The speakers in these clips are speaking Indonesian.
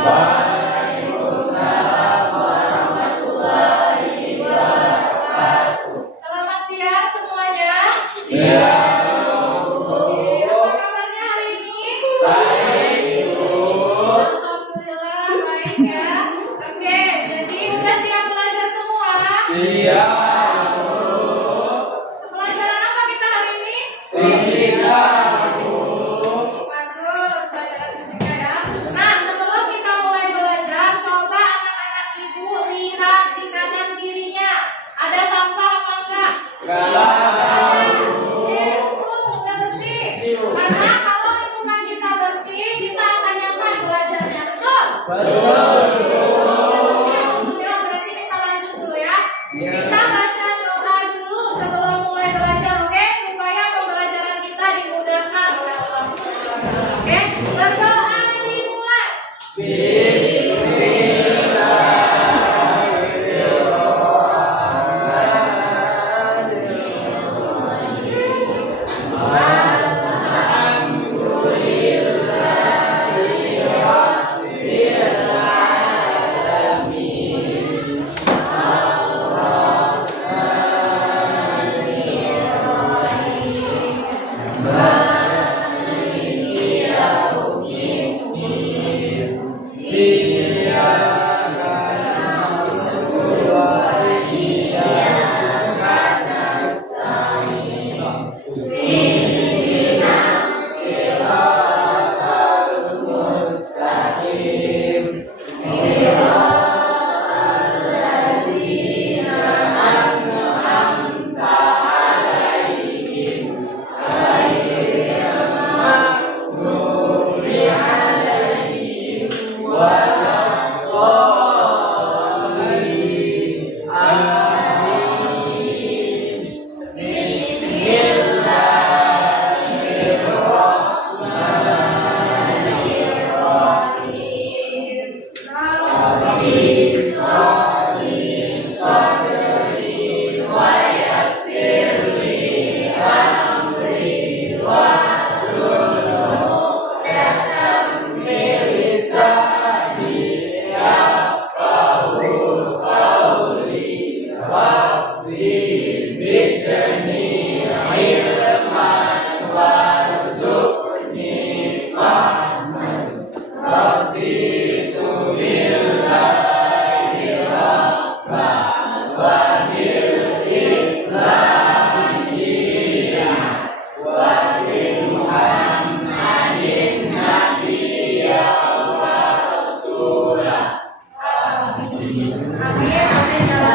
Waalaikumsalam warahmatullahi wabarakatuh. Selamat siang semuanya. Siang, Bu. Apa kabarnya hari ini? Baik, Bu. Alhamdulillah baik ya. Oke, jadi udah siap belajar semua? Siap, Bu. Pelajaran apa kita hari ini? Fisika, Bu. Bagus, pelajaran fisika ya. Nah, sebelum kita mulai belajar, coba anak-anak ibu lihat di kanan kirinya. Ada sampah apa enggak? Udah bersih. Karena kalau lingkungan kita bersih, kita akan nyaman belajarnya. Betul? Ya, berarti kita lanjut dulu ya. Kita baca doa dulu sebelum mulai belajar, oke? Supaya pembelajaran kita dimudahkan oleh Allah Subhanahu wa Ta'ala. Oke? Berdoa dimulai.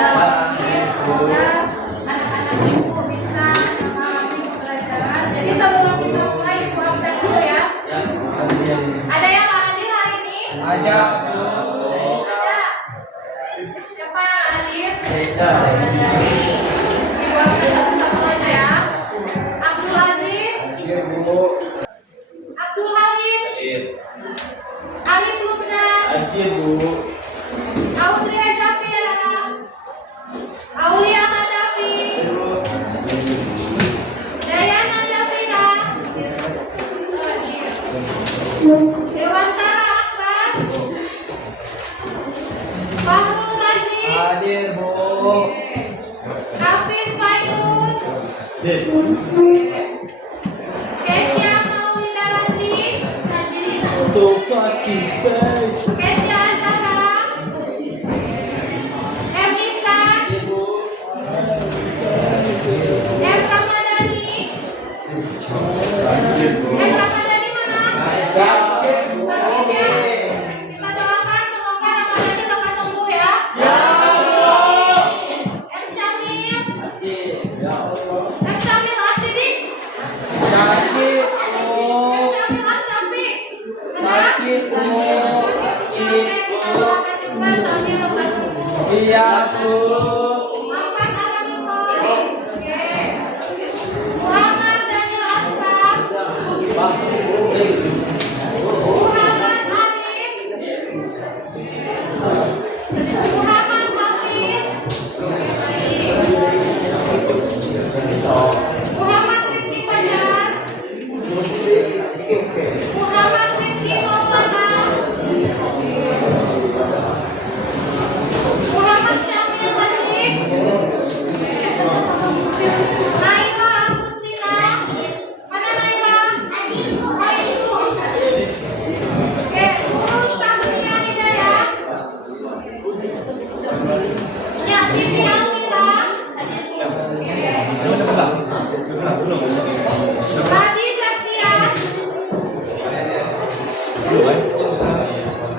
Semoga anak-anak ibu bisa memahami pembelajaran. Jadi sebelum kita mulai, ibu absen dulu ya. Ada yang hadir hari ini? Ada. Ada. Siapa yang hadir? Ada. Ibu absen satu-satu aja ya. Abdul Aziz, Abdul Halim, Alif Lubna, Audrey Zafira, Aulia Hadafi, Dayana Davira, Dewantara Akbar, Fahrul Razi, Hadir, Bu. Hafiz Fairuz, Kesya Maulida Randi, So fucking special. Kesya Azhara, Nisa, Ramadhani. Ramadhani mana? Sakit ya. Kita doakan semoga Ramadhani lekas sembuh ya. Syamil. Syamil Asidik. Sakit, Bu. Syamil Asyafi. Sakit, Bu. Kita doakan juga sambil lekas sembuh. Iya, Bu. Muhammad Alamiko. Muhammad Daniel Ashraf. Muhammad Arif. Muhammad Hafiz. Muhammad Rizky Fajar. Muhammad Rizky Maulana.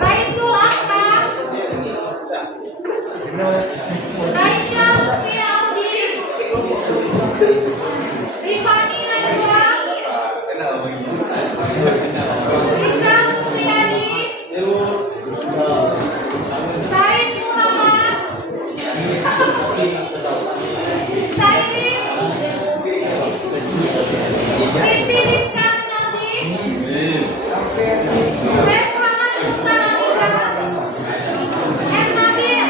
Raisul Akram, Raisya Lutfi Aldi, Rifani Najwa, Rizal Mulyadi, Said Muhammad, Sairin, Siti Rizka Minati, Baik Muhammad Sultan Andika, M. Nabil.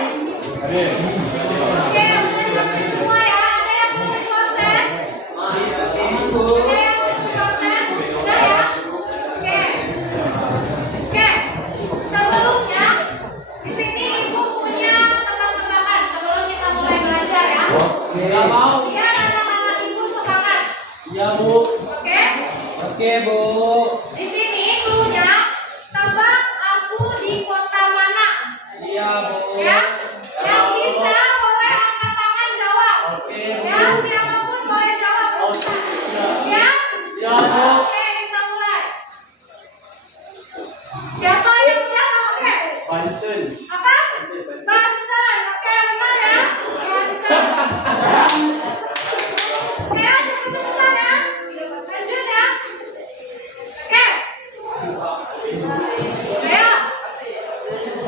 Oke, udah vaksin semua ya. Ada yang mau ikut konsen? Ada yang mau ikut konsen? Udah ya? Oke. Oke. Sebelumnya, di sini ibu punya tebak-tebakan sebelum kita mulai belajar ya. Nggak mau. Biar anak-anak ibu semangat. Ya Bu. Oke? Oke Bu. Di sini cluenya tebak aku di kota mana. Iya Bu. Ya, yang bisa boleh angkat tangan jawab. Oke Ya, Bu. siapapun boleh jawab. Siap? Siap, Bu. Oke, kita mulai. Siapa yang jawab? Oke. Banten. Apa? Banten. Oke, benar ya? Banten. Oke, cepet-cepetan ya. Lanjut ya. Oke. Ayo.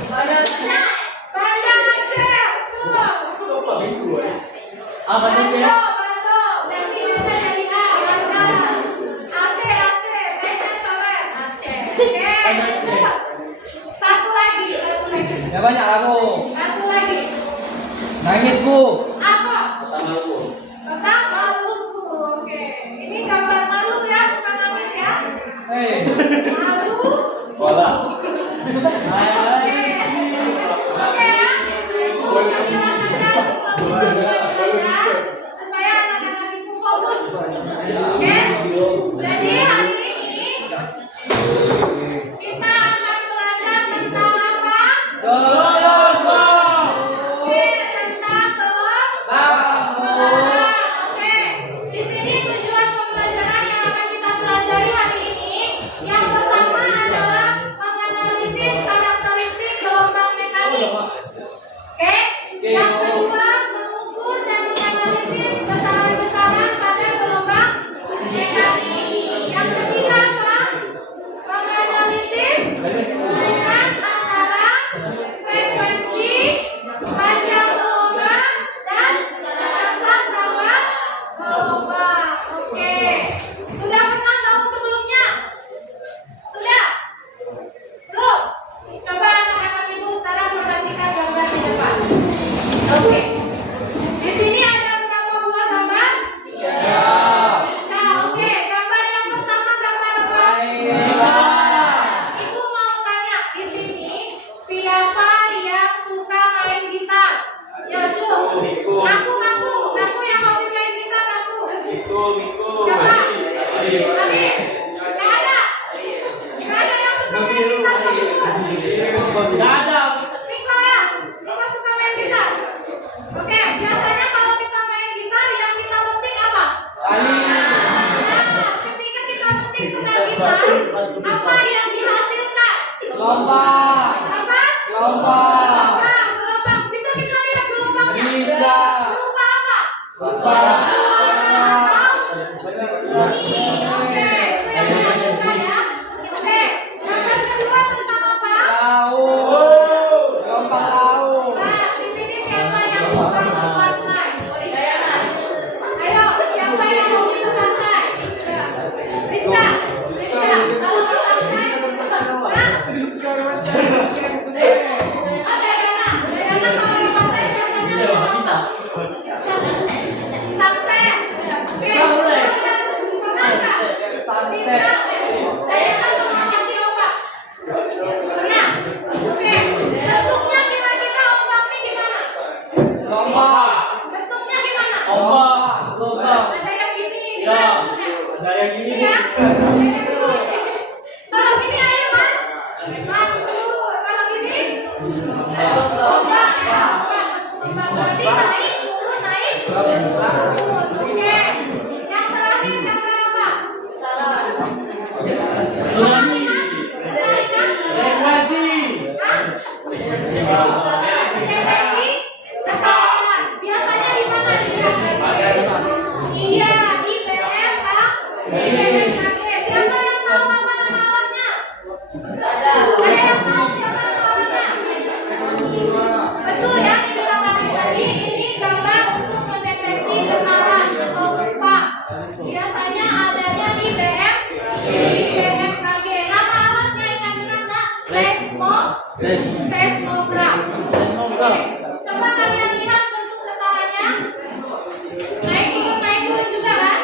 Bandar Aceh. Betul. Apa itu ya? Bandung. Sentimennya dari A. Bandar. AC. Kayaknya coret. Aceh. Oke. Aceh. Satu lagi. Ya banyak lah Bu. Satu lagi. Nangis Bu. Apa? Pertama Bu. Tentang Maluku. Oke. Ini gambar Maluku ya, bukan nangis ya. Hei. Malu. Bola. Oke ya. Usah jelas saja ya. Supaya anak-anak ibu fokus. Oke. Jadi hari ini kita akan belajar tentang apa? Oke, tentang Oke. Di sini tujuan pembelajaran yang akan kita pelajari hari ini yang pertama adalah menganalisis karakteristik gelombang mekanik. Oke. Yang kedua mengukur dan menganalisis besaran-besaran pada gelombang mekanik. Yang ketiga apa? Menganalisis hubungan antara frekuensi, panjang gelombang, dan kecepatan tambah gelombang. Oke. Sudah pernah tahu sebelumnya? Sudah? Belum? Coba anak-anak ibu sekarang perhatikan gambar di depan. Oke. Di sini ada berapa buah gambar? Ya. Nah, oke. Gambar yang pertama gambar apa? Ibu mau tanya di sini siapa yang suka main gitar? Ya, Cu. Ngaku yang hobi main gitar ngaku. Siapa? Tadi? Nggak ada. Nggak ada yang suka main gitar sama Ibu. Nggak ada. Riko ya? Riko suka main gitar? Oke, biasanya kalau kita main gitar yang kita petik apa? Nah, ketika kita petik senang gitar, apa yang dihasilkan? Lompat. Apa? Lompat. Gelombang. Bisa kita lihat gelombangnya? Bisa. Berupa apa? Lompat. Oke, itu yang dihasilkan ya. Oke, gambar kedua tentang apa? Laut. Lompat laut. Nah, di sini siapa yang suka ke pantai? Ayo, siapa yang mau ke pantai? Rizka, kalau ke pantai, Hah? Oh, Dayana kalau ke pantai biasanya apa? Seismograf. Oke. Coba kalian lihat bentuk getarannya. Naik turun juga kan?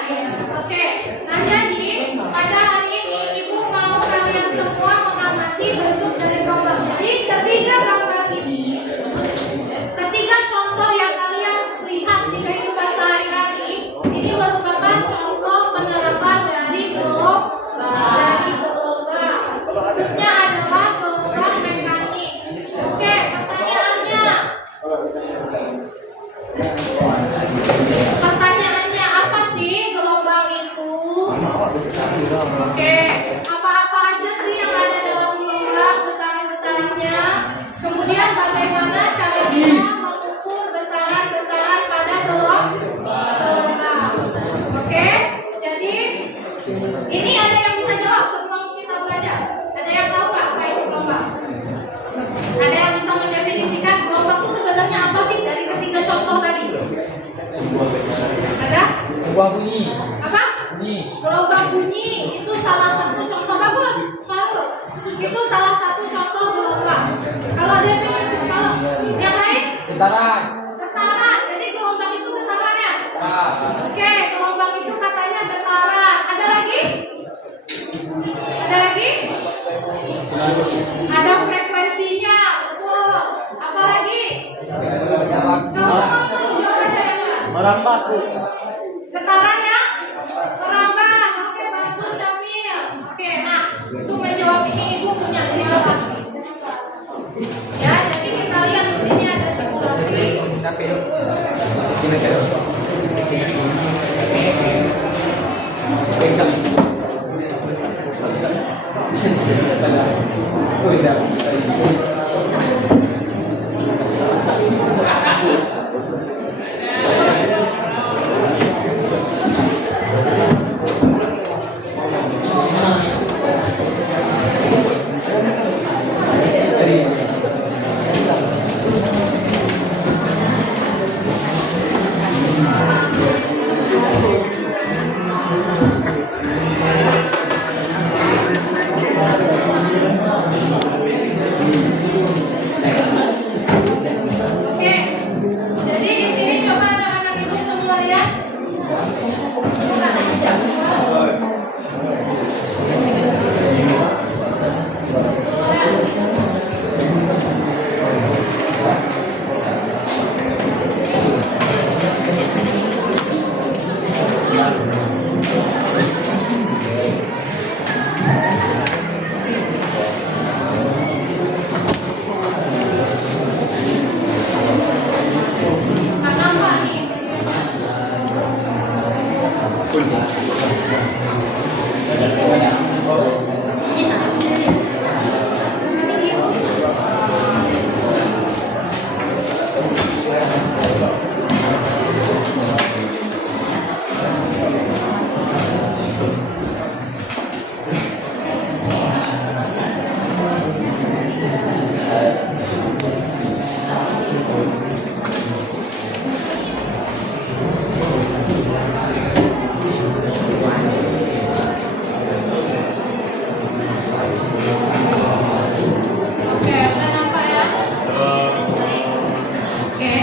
Oke. Nah jadi pada hari ini ibu mau kalian semua mengamati bentuk dari gelombang. Jadi ketiga gambar ketiga contoh yang kalian lihat di kehidupan sehari-hari ini merupakan contoh penerapan dari gelombang. Khususnya adalah gelombang mekanik. Oke, pertanyaannya apa sih gelombang itu? Oke, apa-apa aja sih yang ada dalam gelombang, besaran-besarannya? Kemudian bagaimana caranya mengukur besaran-besaran pada gelombang? Oke, jadi ini ada yang bisa jawab sebelum kita belajar? Ada yang tahu nggak apa itu gelombang? Ada yang bisa mendefinisikan gelombang itu sebenarnya apa sih dari ketiga contoh tadi? Ada? Sebuah bunyi. Apa? Bunyi. Gelombang bunyi itu salah satu contoh. Bagus, satu. Itu salah satu contoh gelombang. Kalau definisi, kalau yang lain? Getaran. Getaran. Jadi gelombang itu getarannya. Ah. Oke, gelombang itu katanya getaran. Ada lagi? Ada lagi? Ada frekuensinya. Betul. Apa lagi? Nggak usah ngomong, jawab aja ya Mas. Merambat. Getarannya merambat. Oke, bagus Syamil. Oke, nah untuk menjawab ini ibu punya simulasi. Ya, jadi kita lihat di sini ada simulasi. Oke, jadi di sini coba anak-anak ibu semua lihat. Coba kenapa nih? Oke, udah nampak ya? Oke,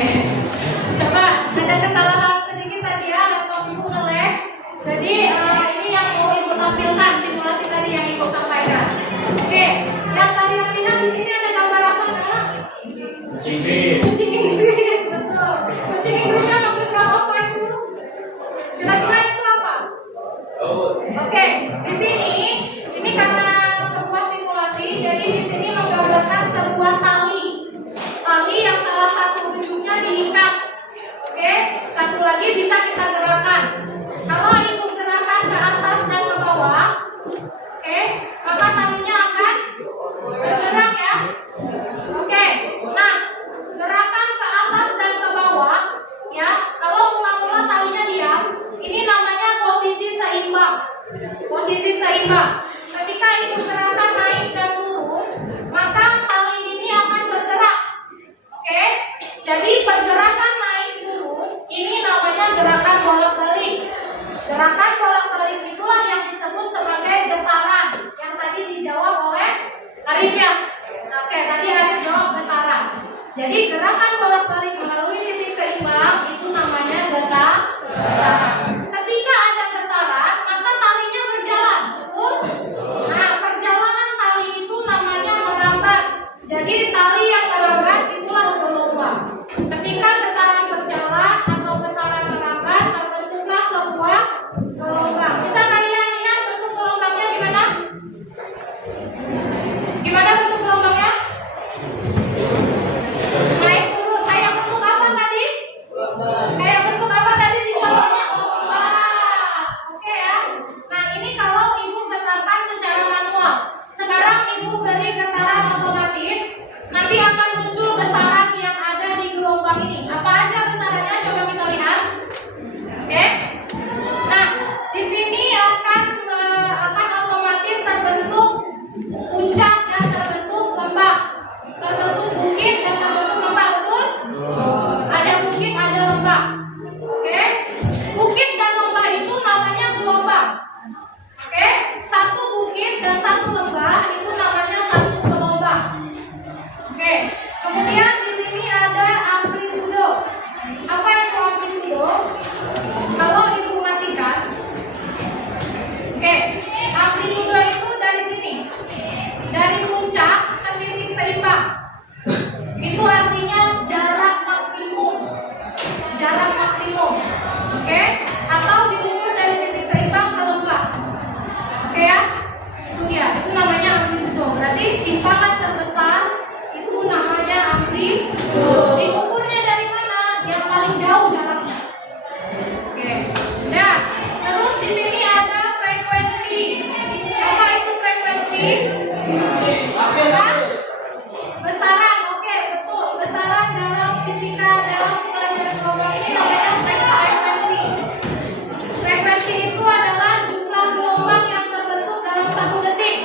coba ada kesalahan sedikit tadi ya, laptop ibu nge-lag. Jadi ini yang mau ibu tampilkan simulasi tadi yang ibu sampaikan. Oke, yang kalian lihat di sini ada gambar apa nak? Kucing Inggris, betul. Kucing Inggrisnya maksud apa itu? Kira-kira itu apa? Oke, di sini ini karena sebuah simulasi, jadi di sini menggambarkan sebuah tali yang salah satu ujungnya diikat. Oke, satu lagi bisa kita gerakan. Kalau ibu gerakan ke atas dan ke bawah, oke, maka talinya akan bergerak ya. Oke, nah gerakan ke atas dan ke bawah, ya. Kalau mula-mula talinya diam, ini namanya posisi seimbang. Posisi seimbang. Ketika ibu gerakan naik dan turun, maka tali ini akan bergerak. Oke, jadi pergerakan naik turun ini namanya gerakan bolak-balik. Gerakan bolak-balik itulah yang disebut sebagai getaran yang tadi dijawab oleh Arifia. Oke, tadi Jadi gerakan bolak-balik melalui titik seimbang itu namanya getaran. Ketika ada getaran, maka talinya berjalan. Betul? Nah, perjalanan tali itu namanya merambat. Jadi tali yang merambat itulah gelombang. Ketika getaran berjalan atau getaran merambat, terbentuklah sebuah gelombang. Bisa kalian lihat bentuk gelombangnya gimana? Gimana bentuk gelombangnya? Naik turun. Kayak bentuk apa tadi? Kayak bentuk apa tadi di contohnya? Gelombang. Oke ya. Nah, ini kalau ibu getarkan secara manual. Sekarang ibu beri getaran otomatis, nanti akan muncul besaran yang ada di gelombang ini. Apa aja besarannya? Coba kita lihat. Oke. Nah, di sini akan otomatis terbentuk puncak dan terbentuk lembah, terbentuk bukit dan terbentuk lembah. Betul? Ada bukit, ada lembah. Oke. Bukit dan lembah itu namanya gelombang. Oke. Satu bukit dan satu lembah itu namanya satu gelombang. Oke. Kemudian di sini ada amplitudo. Apa itu amplitudo? Kalau ibu matikan. Oke. Amplitudo itu dari sini. Dari puncak ke titik seimbang. Itu artinya jarak maksimum. Jarak maksimum. Oke? Atau diukur dari titik seimbang ke lembah. Oke ya? Itu dia. Itu namanya amplitudo. Berarti simpangan terbesar itu namanya amplitudo. Diukurnya dari mana? Yang paling jauh jaraknya. Oke. Nah, terus di sini ada frekuensi. Apa itu frekuensi? Besaran, oke, betul. Besaran dalam fisika, dalam pelajaran gelombang ini namanya frekuensi. Frekuensi itu adalah jumlah gelombang yang terbentuk dalam 1 detik.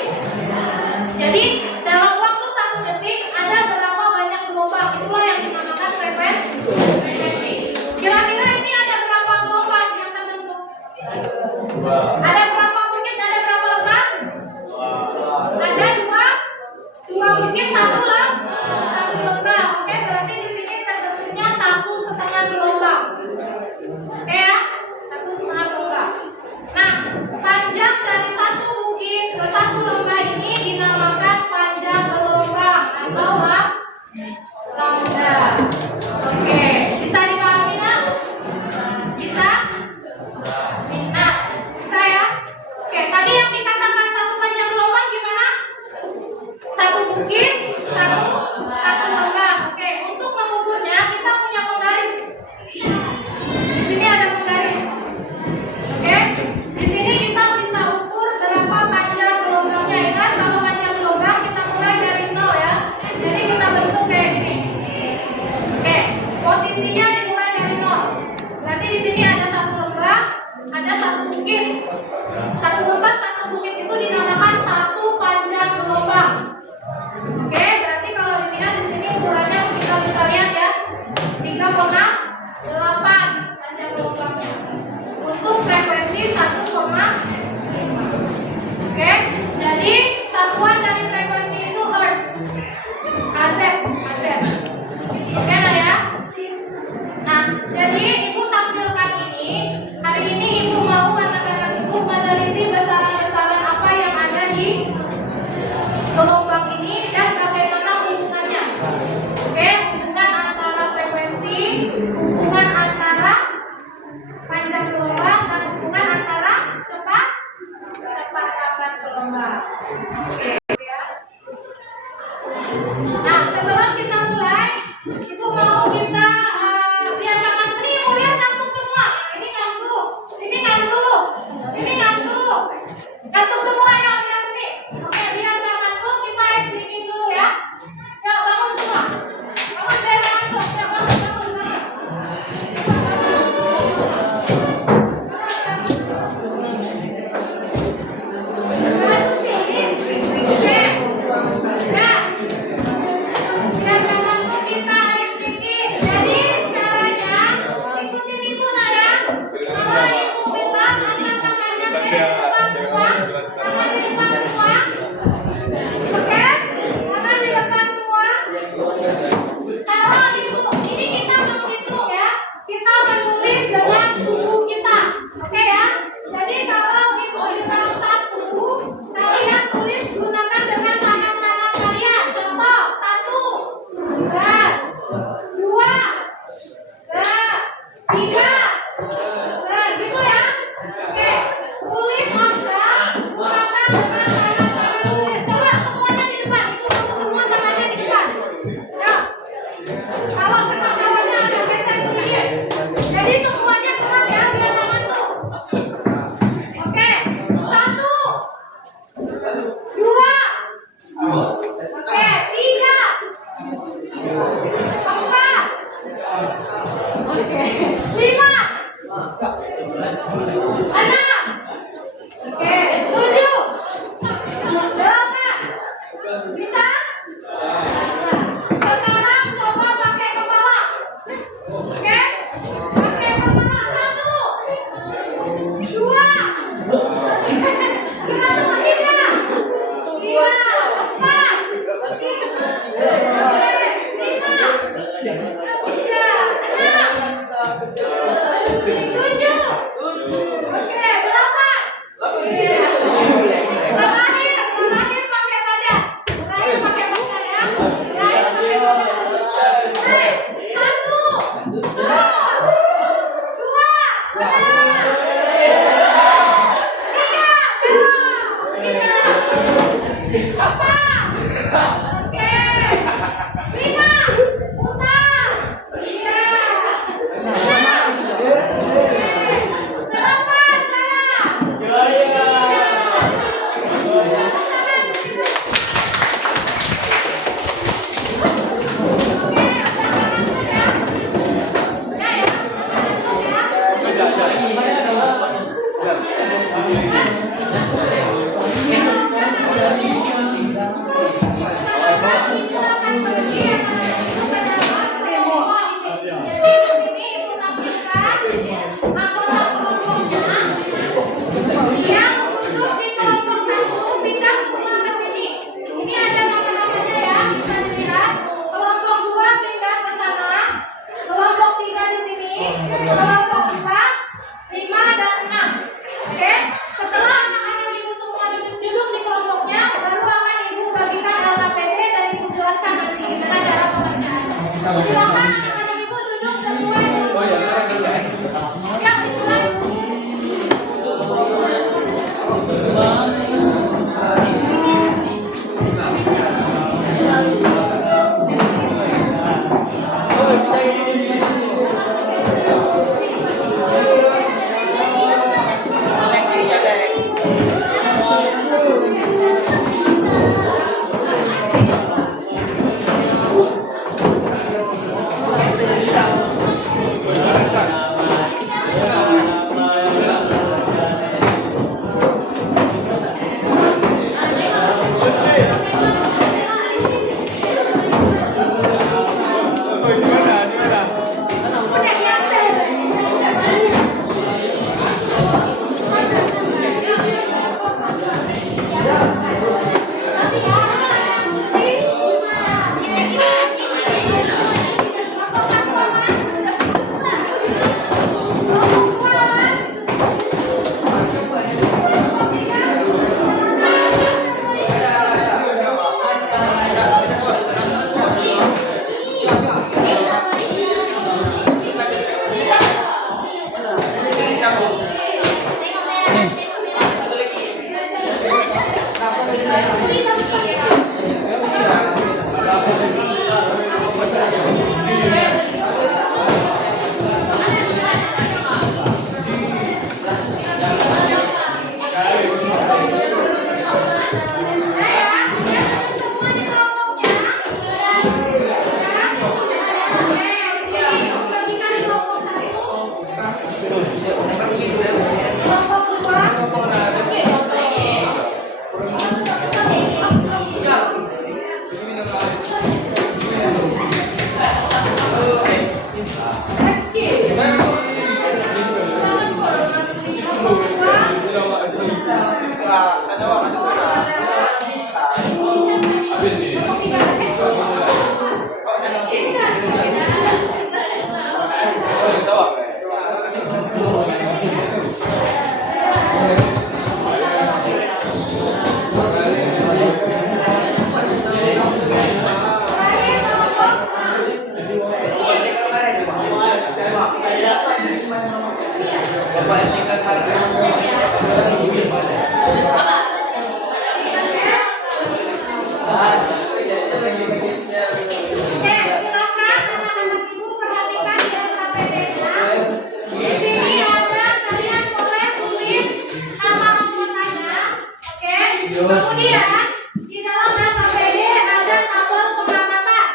Jadi dalam waktu 1 detik ada berapa banyak gelombang? Itulah yang dinamakan frekuensi. Kira-kira ini ada berapa gelombang yang terbentuk? Ada berapa bukit? Ada berapa lembah? Ada dua bukit, satu lembah. Oke, berarti di sini terbentuknya 1,5 gelombang. Oke ya, 1,5 gelombang. Nah, panjang dari satu bukit ke satu lembah ini dinamakan panjang gelombang atau lambda. Oke, bisa dipahami nggak? Bisa? Bisa ya? Oke, tadi yang dikatakan satu panjang gelombang gimana? Satu bukit, satu lembah. Oke, untuk mengukurnya kita punya penggaris. Di sini ada penggaris. Oke, di sini kita bisa ukur berapa panjang gelombangnya. Ingat kalau panjang gelombang kita mulai dari 0 ya. Jadi kita bentuk kayak gini. Oke, posisinya dimulai dari 0. Berarti di sini ada satu lembah, ada satu bukit. Satu lembah, satu bukit itu dinamakan satu panjang gelombang. Oke, berarti kalau dilihat di sini ukurannya kita bisa lihat ya, 3,8 panjang gelombangnya. Untuk frekuensi 1,5. Oke, jadi satuan dari frekuensi itu hertz. HZ. Oke lah ya. Nah, jadi ibu tampilkan ini. Hari ini ibu mau anak-anak ibu meneliti besaran-besaran apa yang ada di gelombang ini dan bagaimana hubungannya. Oke, hubungan antara frekuensi, hubungan antara panjang gelombang dan hubungan antara cepat lambat gelombang. Oke ya. Nah, sebelum kita mulai, ibu mau kita lihat kantuk ini. Ibu lihat kantuk semua. Ini kantuk, ini kantuk, ini kantuk. Kantuk semuanya lihat ini. Oke, biar nggak kantuk kita explaining dulu ya. Ya, bangun semua. Bangun biar nggak kantuk. Ya, bangun. Oke. Ya. Oke. 5. Putar. Iya. 6. 8. Saya. Silakan anak-anak ibu duduk sesuai dengan yang ditulis. Kemudian di dalam LKPD ada tabel pengamatan.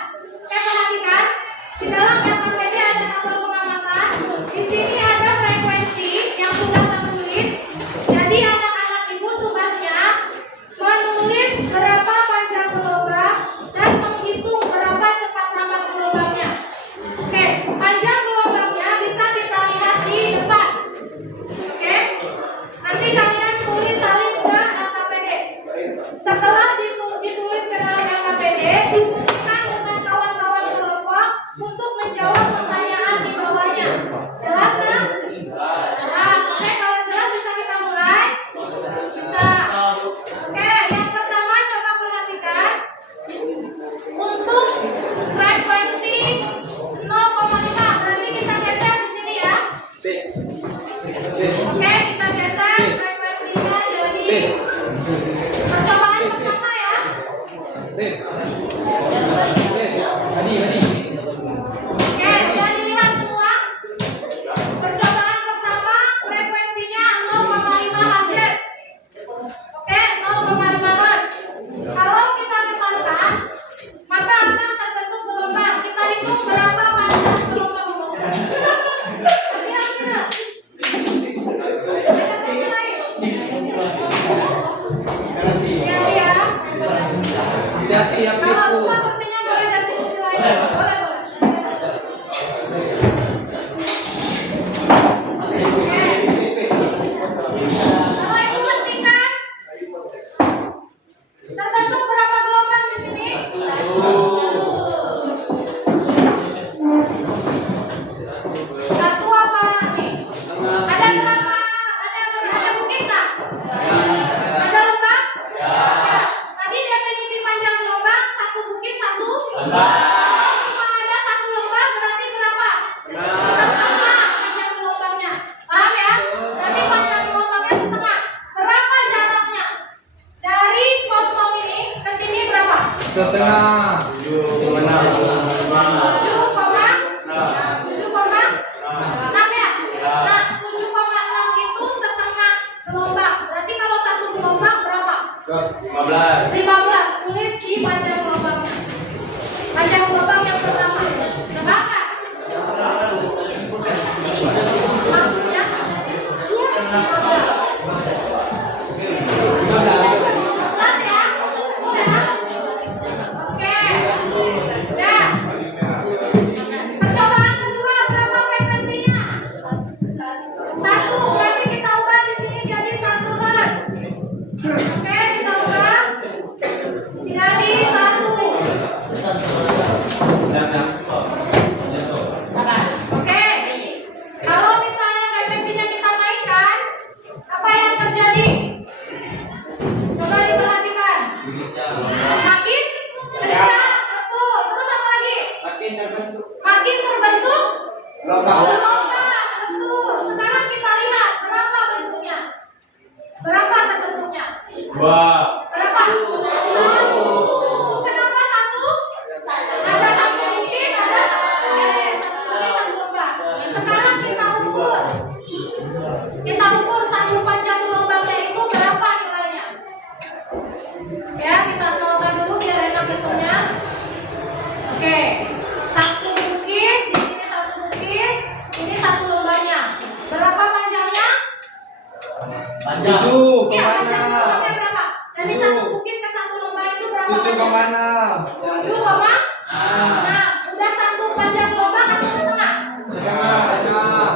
Saya perhatikan di dalam LKPD ada tabel pengamatan. Di sini ada frekuensi yang sudah tertulis. Jadi anak-anak ibu tugasnya menulis berapa panjang gelombang Oke, udah dilihat semua? Percobaan pertama frekuensinya 0,5 Hz. Oke, 0,5 Hz. Kalau kita besarkan, maka akan terbentuk gelombang. Kita hitung berapa panjang gelombang itu. Kira-kira. Hati-hati. Kalau besar kursinya boleh ganti kursi lain. Boleh. Kalau ibu hentikan, terbentuk berapa gelombang di sini? Satu apa nih? Ada berapa? Ada bukit nggak? Ada lembah? Ya. Tadi definisi panjang gelombang satu bukit satu lembah. Cuma ada satu lembah berarti berapa? Setengah panjang gelombangnya. Paham ya? Berarti panjang gelombangnya setengah. Berapa jaraknya? Dari kosong ini ke sini berapa? Setengah. 7,6 ya? Nah, 7,6 itu setengah gelombang. Berarti kalau satu gelombang berapa? 15. Tulis di panjang gelombangnya. Panjang gelombang yang pertama. Nebakkan. Maksudnya? 15 ya? Udah? Oke. Udah. Percobaan kedua berapa frekuensinya? 1. Berarti kita ubah di sini jadi 1 Hz. Oke, kita ubah jadi 1. Oke. Kalau misalnya frekuensinya kita naikkan, apa yang terjadi? Coba diperhatikan. Makin kencang, betul. Terus apa lagi? Makin terbentuk gelombang, betul. Sekarang kita lihat berapa bentuknya. Berapa terbentuknya? Berapa? 1. Kenapa 1? Ada satu bukit, ada satu gelombang. Sekarang kita ukur. Kita ukur satu panjang gelombangnya itu berapa nilainya. Ya, kita nolkan dulu biar enak hitungnya. Oke, satu bukit, di sini satu bukit, ini satu lembahnya. Berapa panjangnya? 7,6. Ya, panjang gelombangnya berapa? Dari satu bukit ke satu lembah itu berapa? 7,6. 7,6. Nah, udah satu panjang gelombang atau setengah?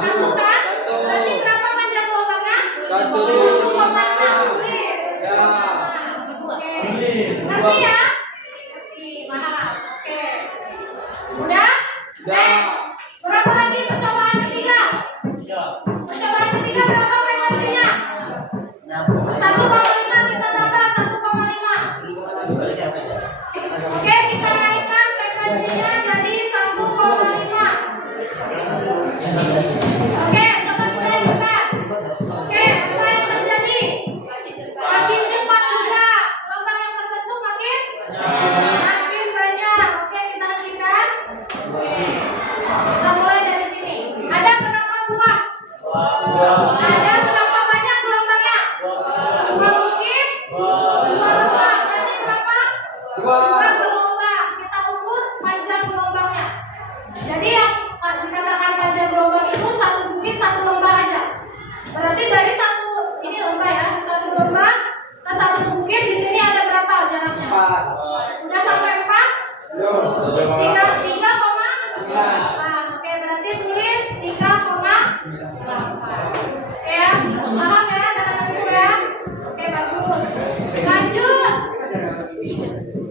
Satu kan? Berarti berapa panjang gelombangnya? 7,6. Tulis. Ya. Oke. Ngerti ya? Ngerti, mahal. Oke. Udah? Next. Berapa lagi percobaan ketiga? Percobaan ketiga berapa frekuensinya? 1,5 kita tambah 1,5. Oke, kita naikkan frekuensinya jadi 1,5. Oke, coba kita hidupkan. Oke, apa yang terjadi? Makin cepat juga. Gelombang yang terbentuk makin banyak. Oke, kita hentikan. Oke. Kita mulai dari sini. Ada berapa buah? Ada berapa banyak gelombangnya? 2 bukit, 2 lembah. Berarti berapa? 2 gelombang. Kita ukur panjang gelombangnya. Jadi yang dikatakan panjang gelombang itu satu bukit, satu lembah aja. Berarti dari satu ini lembah ya, satu lembah ke satu bukit di sini ada berapa jaraknya? 4. Udah sampai 4? 3,9. Oke, berarti tulis 3,8. Oke ya, paham ya dengan dulu ya? Oke, bagus. Lanjut.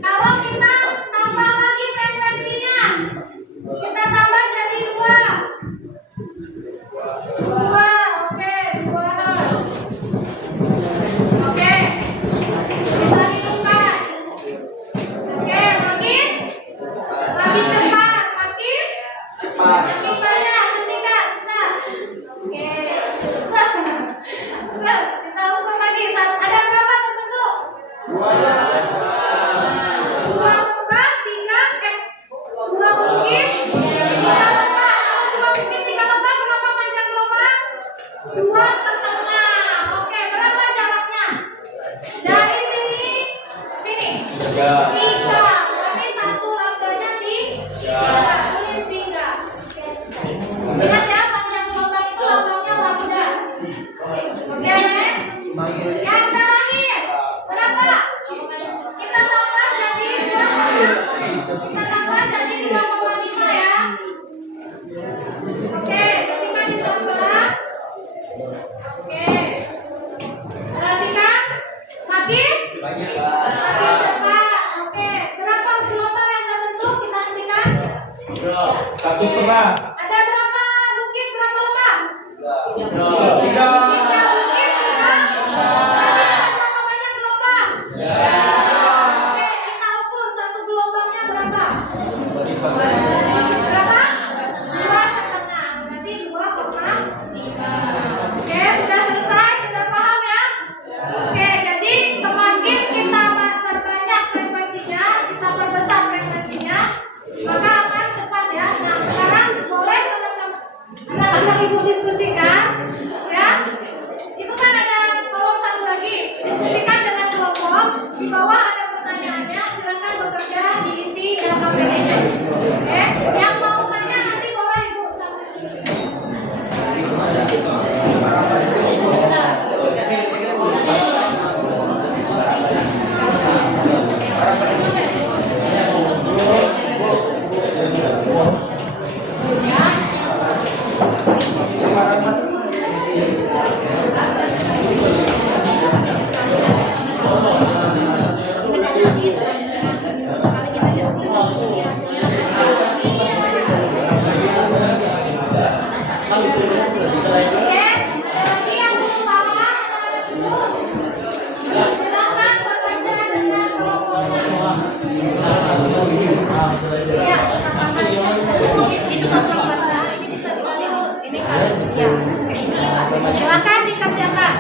Kalau kita tambah lagi frekuensinya, kita tambah jadi 2. 2, oke, 2 Hz. Oke, kita hitungkan. Oke, makin cepat, makin banyak. Ketika set. Oke, set. Kita ukur lagi. Ada berapa terbentuk? 2. 3. Berarti satu lambdanya di 3. Tulis 3. Ingat ya, panjang gelombang itu lambangnya lambda. Oke, next. Yang terakhir berapa? Kita tambah jadi 2,5 ya. Oke, ketika ditambah. Oke. Perhatikan, makin cepat. Oke, berapa gelombang yang terbentuk? Kita hentikan. 1,5. Ada berapa bukit, berapa lembah? 3. Berapa banyak gelombang? Oke, kita ukur satu gelombangnya berapa? Berapa? 2,5. Berarti 2,5. Oke, sudah selesai, sudah paham ya? Oke, jadi semakin kita perbanyak frekuensinya, kita perbesar frekuensinya, maka akan cepat ya. Nah, sekarang boleh teman-teman anak-anak ibu diskusikan, ya. Itu kan ada kolom satu lagi, diskusikan dengan kelompok. Di bawah ada pertanyaannya, silakan bekerja diisi LKPD-nya. Oke, yang mau tanya nanti boleh ibu silakan dikerjakan.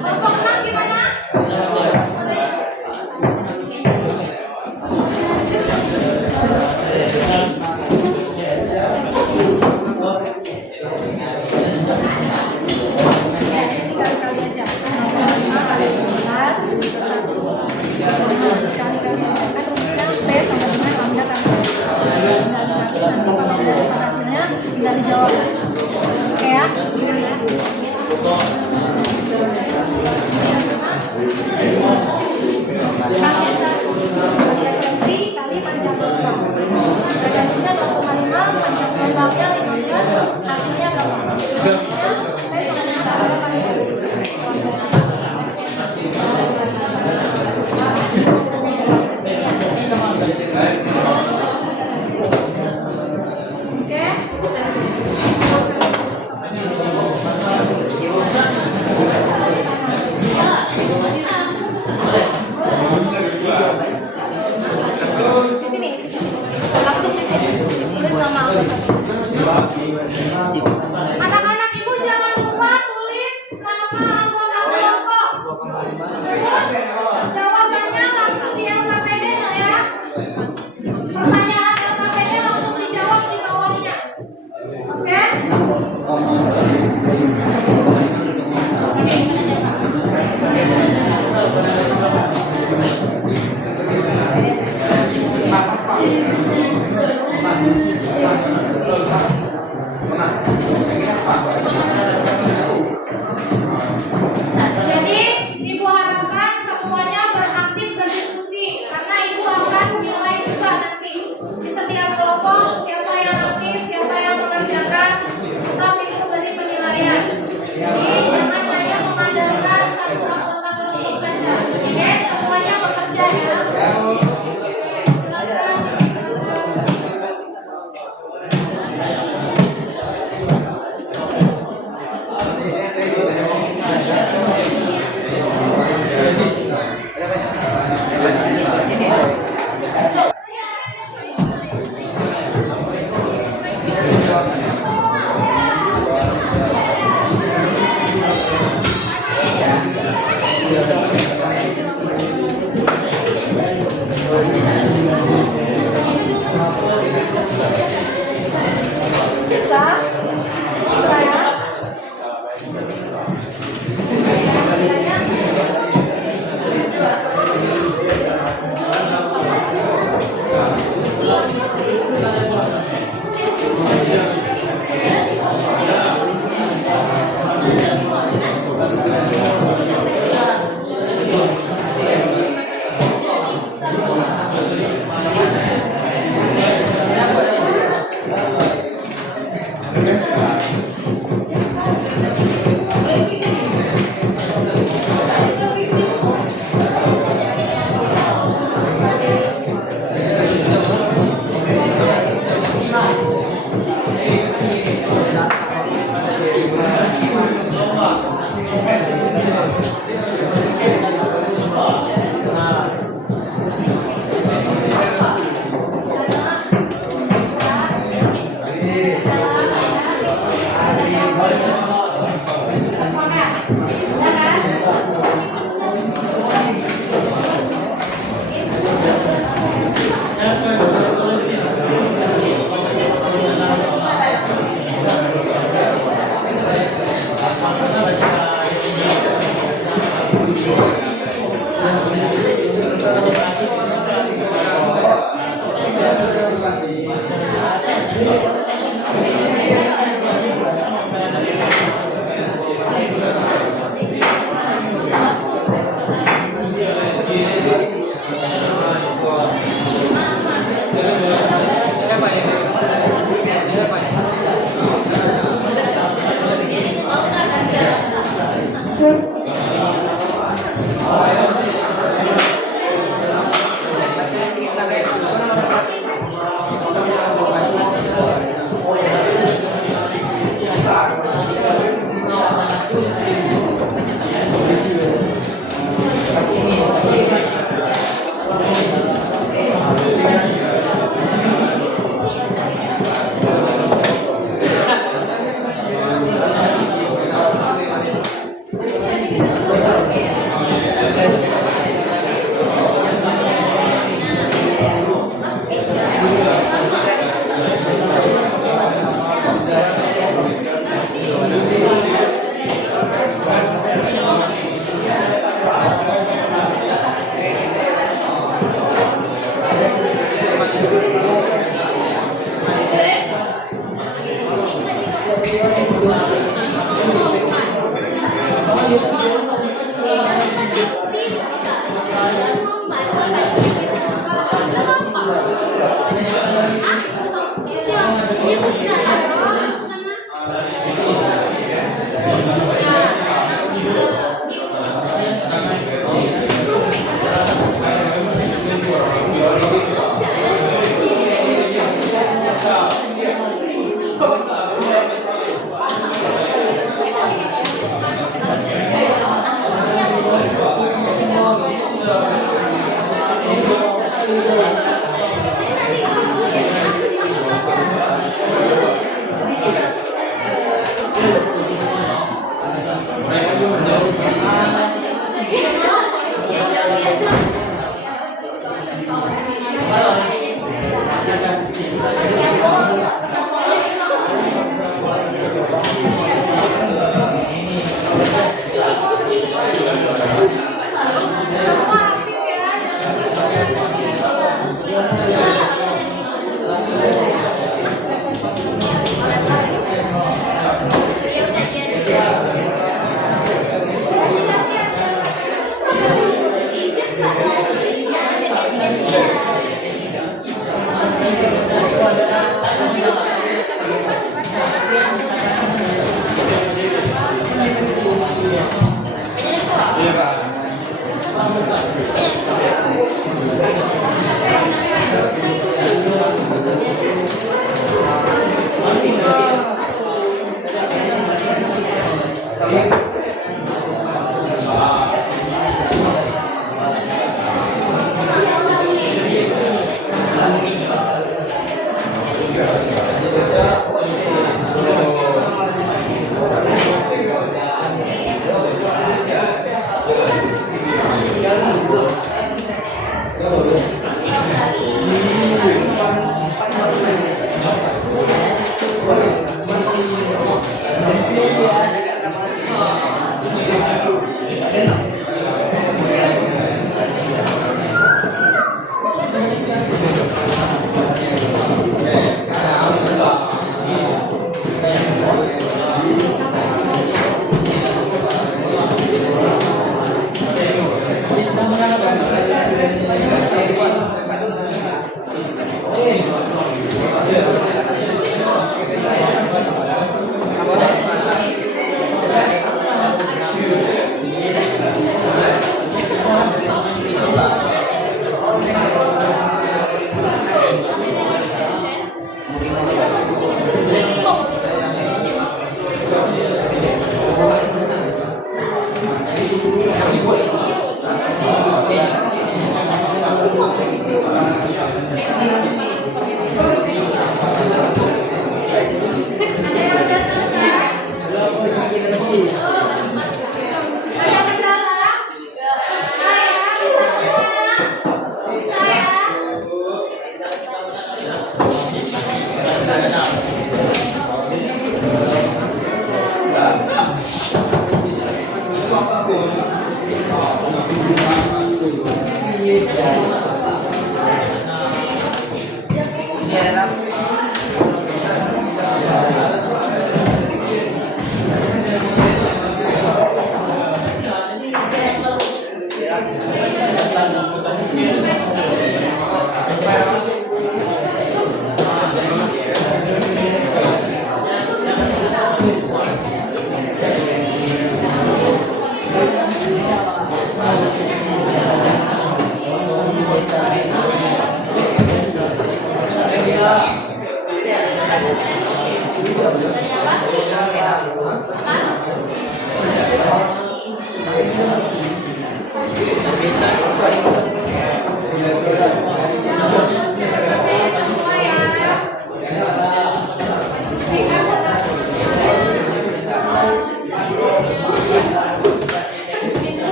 Kelompok 6 gimana? Tinggal dijawab. Oke ya? Frekuensi kali panjang gelombang. Frekuensinya 2,5, panjang gelombangnya 15, hasilnya berapa? Di sini, langsung di sini. Tulis nama anak-anak ibu jangan lupa tulis nama anggota kelompok. Terus jawabannya langsung di LKPD ya. Pertanyaan LKPD langsung dijawab di bawahnya. Oke? Jadi, Ibu harapkan semuanya beraktif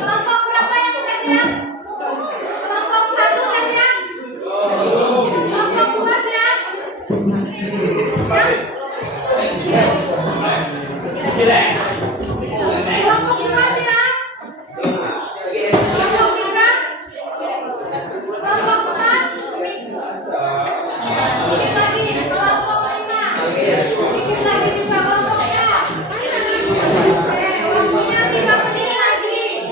Kelompok berapa yang udah siap? Kelompok 1 udah siap? Kelompok 2 siap? Siap? Kelompok 2 siap? Kelompok 3? Kelompok 4? Dikit lagi, kelompok 5. Dikit lagi juga kelompok 4. Oke, waktunya 3 menit lagi.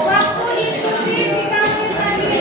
Waktu diskusi 3 menit lagi.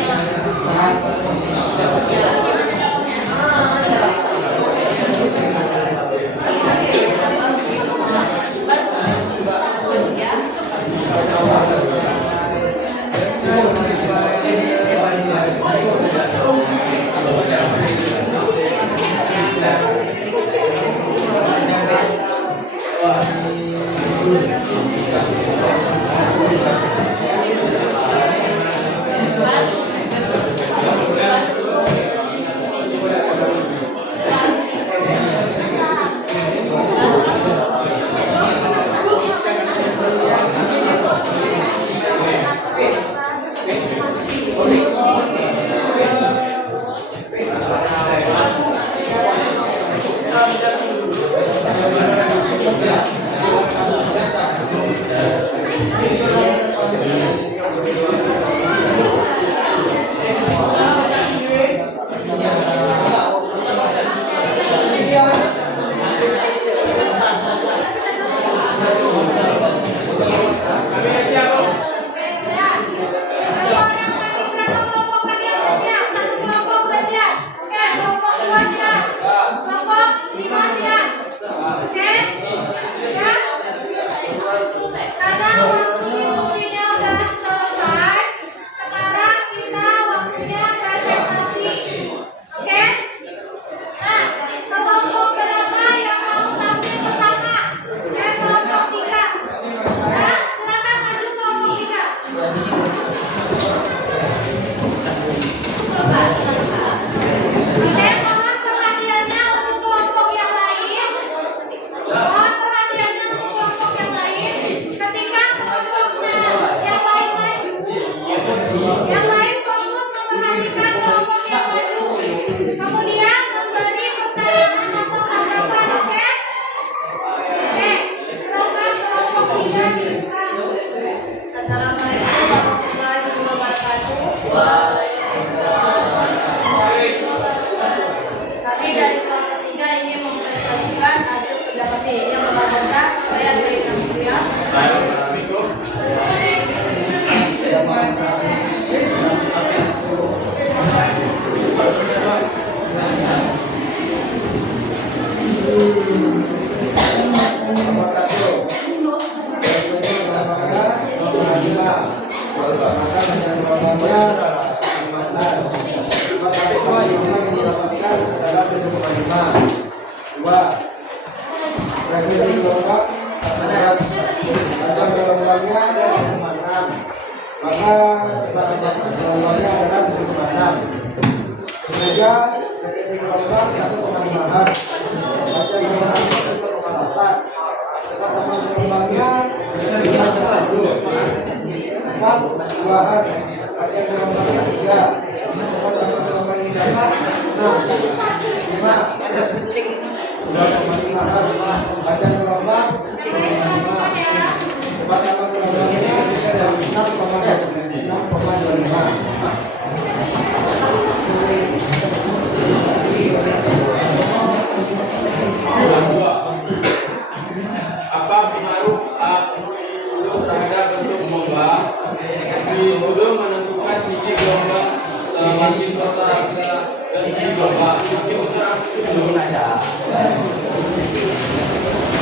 Baca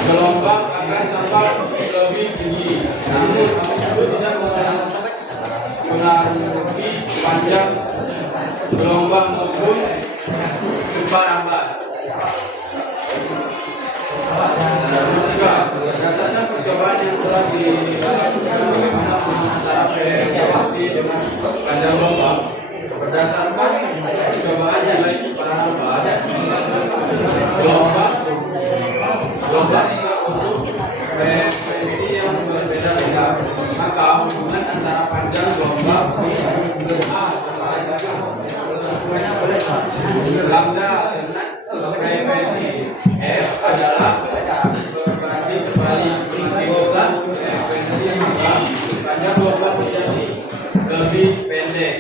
gelombang akan tampak lebih tinggi. Namun itu tidak mempengaruhi panjang gelombang maupun cepat lambat. Juga berdasarkan percobaan yang telah dilakukan bagaimana hubungan antara frekuensi dengan panjang gelombang. Berdasarkan percobaan nilai cepat lambat, gelombang juga untuk frekuensi yang berbeda-beda. Maka hubungan antara panjang gelombang A sama lambda dengan frekuensi F adalah berbanding terbalik. Semakin besar frekuensi maka panjang gelombang menjadi lebih pendek.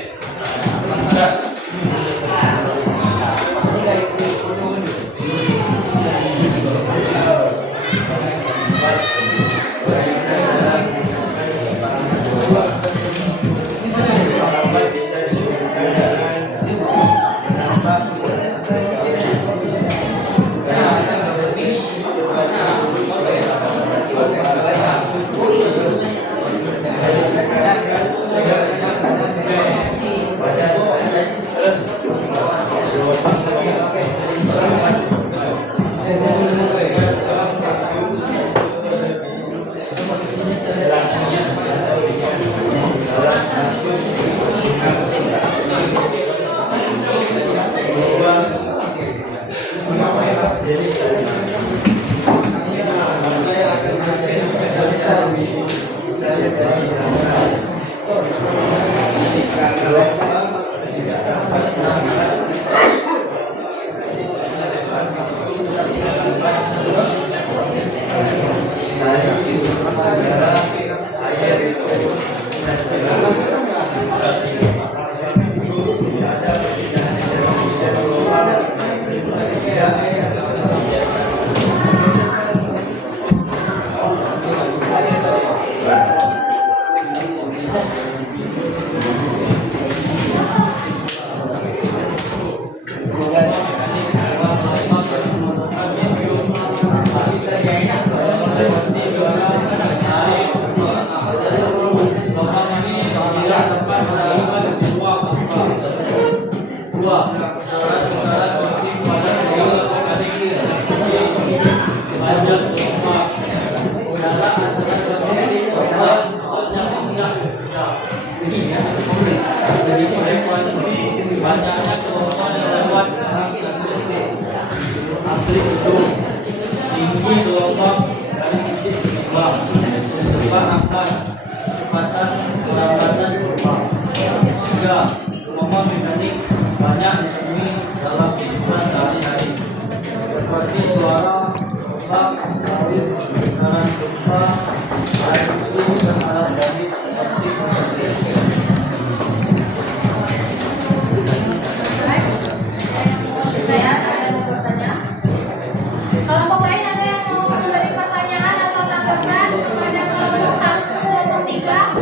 Kelompok lain ada yang mau memberi pertanyaan atau tanggapan kepada kelompok 1, kelompok 3?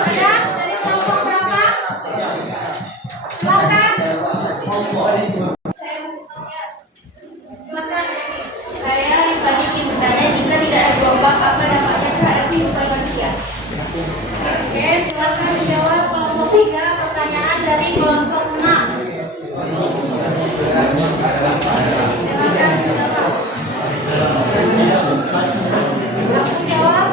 Ada? Dari kelompok berapa? Silakan. Silakan. Saya Rifani ingin bertanya, jika tidak ada gelombang, apa dampaknya terhadap kehidupan manusia? Oke, silakan dijawab kelompok 3. Pertanyaan dari kelompok 6. Silakan dijawab. Langsung jawab.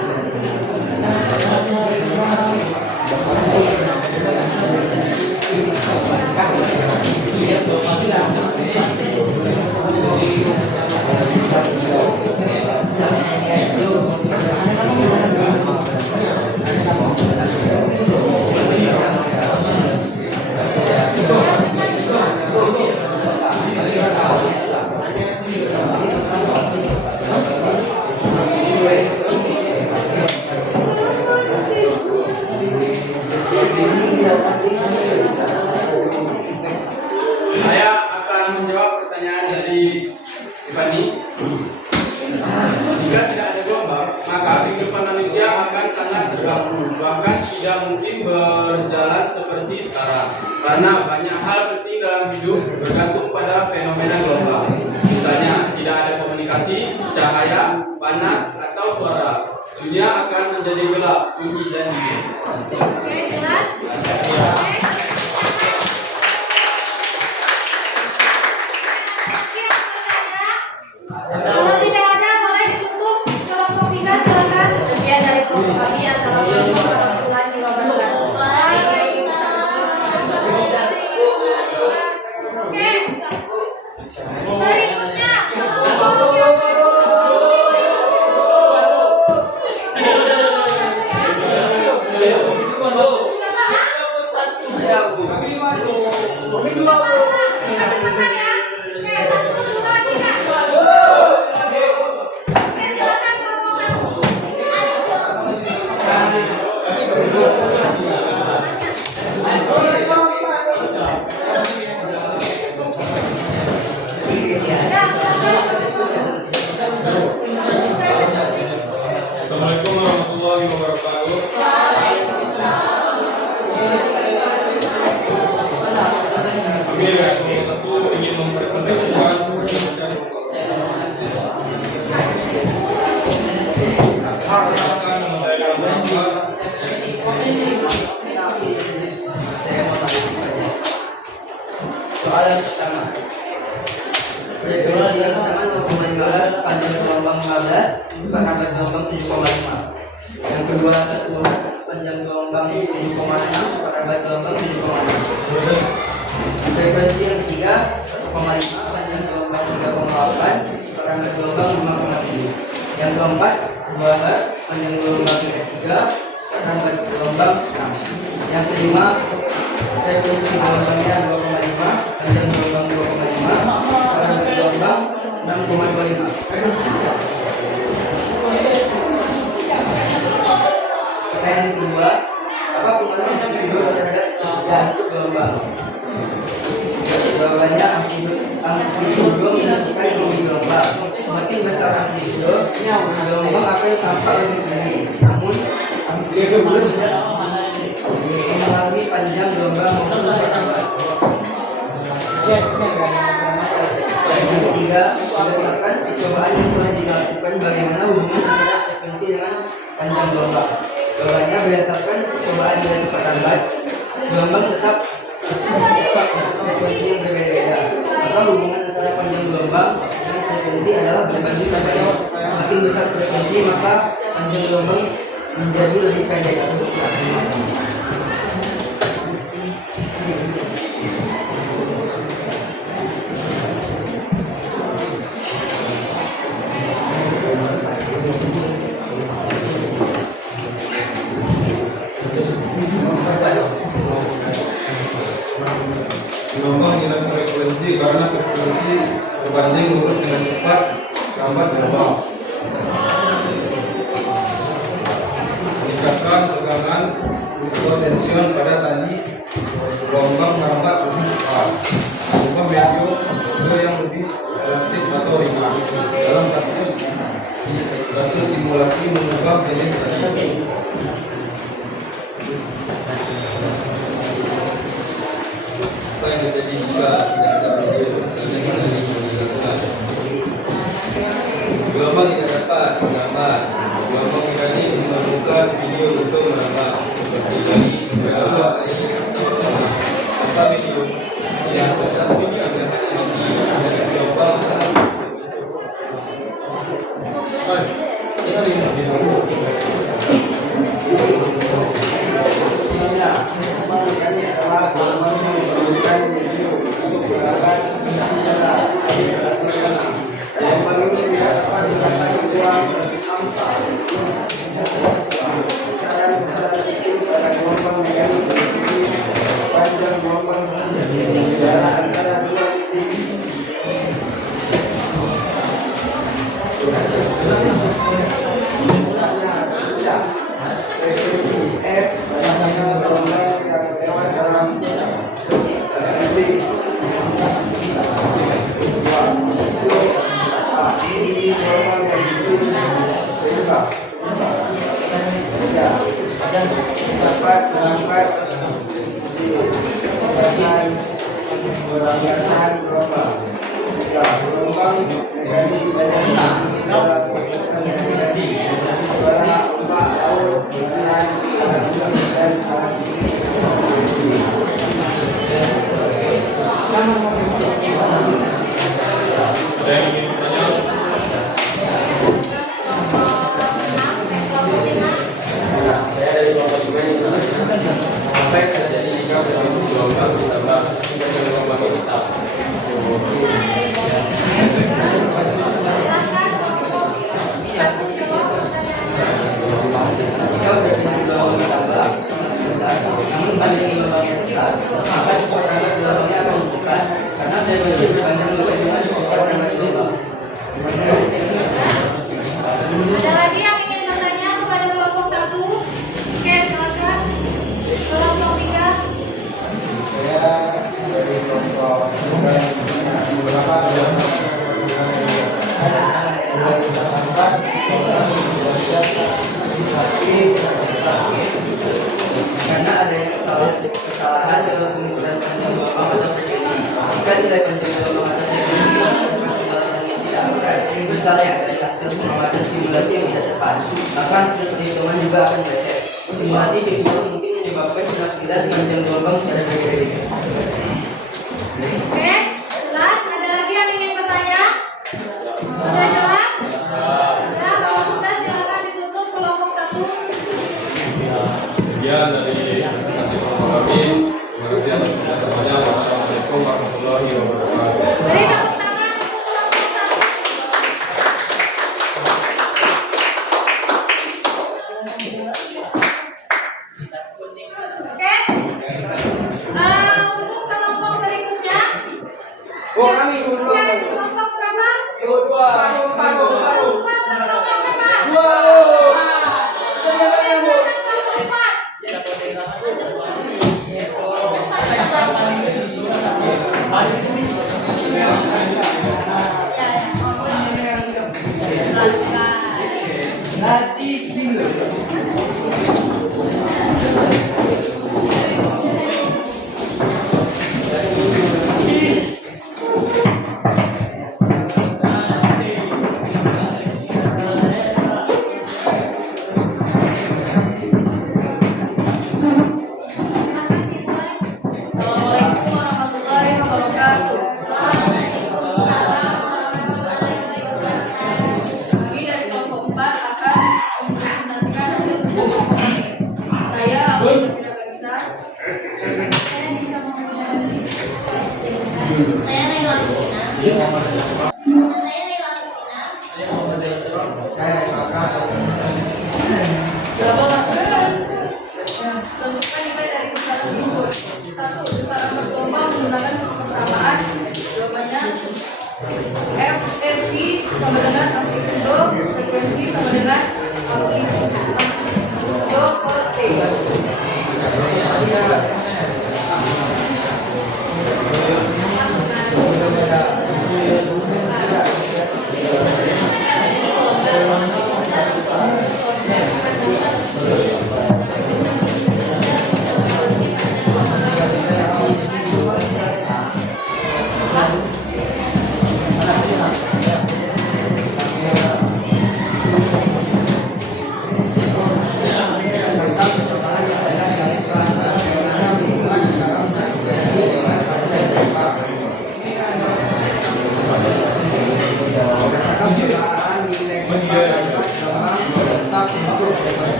Saya akan menjawab pertanyaan dari Tiffany. Jika tidak ada gelombang, maka kehidupan manusia akan sangat terganggu, bahkan tidak mungkin berjalan seperti sekarang. Karena banyak hal penting dalam hidup bergantung pada fenomena gelombang. Misalnya, tidak ada komunikasi, cahaya, dunia akan menjadi gelap, sunyi dan dingin. Oke, jelas? Oke. Kalau tidak ada, boleh ditutup. Kelompok 3 silakan. Sekian dari kelompok kami. Assalamualaikum warahmatullahi wabarakatuh. Oke. Berikutnya kelompok yang kecepatan ya. Oke, 1, 2, 3. Oke, silakan kelompok 1. Ya, Assalamualaikum warahmatullahi wabarakatuh. Kami dari kelompok 1 ingin mempresentasikan akan menyelesaikan beberapa Saya mau tanya. Soalan pertama. Frekuensi yang pertama 0,15, panjang gelombang 15, parameter gelombang 7,5. Yang kedua 1 Hz, panjang gelombang 7,6, parameter gelombang 7,6. Frekuensi yang ketiga 1,5, panjang gelombang 3,8, parameter gelombang 5,7. Yang keempat 2 Hz, panjang gelombang 3, parameter gelombang 6. Yang kelima frekuensi gelombangnya 2,5, panjang gelombang 2,5, parameter gelombang 6,25. Pertanyaan kedua, apa pengaruh amplitudo terhadap bentuk gelombang? Jawabannya amplitudo menentukan tinggi gelombang. Semakin besar amplitudo, gelombang akan tampak lebih tinggi. Namun amplitudo bisa mempengaruhi panjang gelombang maupun kecepatan. Yang ketiga, berdasarkan percobaan yang telah dilakukan, bagaimana hubungan antara frekuensi dengan panjang gelombang? Jawabannya berdasarkan percobaan dengan cepat lambat, gelombang tetap frekuensi yang berbeda-beda. Maka hubungan antara panjang gelombang dengan frekuensi adalah berbanding terbalik. Semakin besar frekuensi, maka panjang gelombang menjadi lebih pendek atau berkurang. gelombang nilai frekuensi karena frekuensi berbanding lurus dengan cepat lambat gelombang. Meningkatkan tegangan potensial pada tali gelombang merambat lebih cepat. Ubah medium ke yang lebih elastis atau ringan. Dalam kasus simulasi mengubah jenis tali. Apa yang terjadi jika tidak ada medium misalnya mengalami peningkatan? Gelombang tidak dapat merambat. Gelombang ini memerlukan medium untuk merambat. Seperti tadi merambat apa medium yang terdapat dari gelombang. Saya dari kelompok juga ini. Apa yang terjadi jika bersama gelombang ditambah dengan gelombang ini tetap? Jika frekuensi gelombang bertambah besar, namun banding gelombangnya kecil, maka kekuatan gelombangnya akan berkurang karena frekuensi berbanding lurus dengan kekuatan gelombang. Ada lagi yang ingin bertanya kepada kelompok 1? Oke, silakan. Kelompok 3. Saya dari kelompok Karena adanya kesalahan dalam pengukuran panjang gelombang atau frekuensi. Jika nilai panjang gelombang atau frekuensi seperti dalam kondisi tidak akurat, misalnya dari hasil pengamatan simulasi yang tidak tepat, maka hasil perhitungan juga akan meleset. Simulasi visual mungkin menyebabkan penafsiran panjang gelombang secara berbeda. Oke, jelas. Ada lagi yang ingin bertanya? Sudah jelas? Ya, kalau sudah silakan ditutup kelompok 1. Sekian dari presentasi kelompok kami. Terima kasih atas kerjasamanya. Wassalamualaikum warahmatullahi wabarakatuh. Beri tepuk tangan untuk kelompok 1. Oke. Untuk kelompok berikutnya. Oh, kami Kelompok berapa? paruh. Kelompok berapa? Nanti gila. Assalamualaikum warahmatullahi wabarakatuh. Kami dari kelompok 4 akan mempresentasikan hasil kelompok kami. Saya Abu Bisa. Saya Naila Agustina. Saya Naila Agustina. Tentukan nilai dari keseluruhan berikut. 1. Putaran bergelombang menggunakan persamaan. Jawabannya FRI sama dengan amplitudo, frekuensi sama dengan amplitudo per T.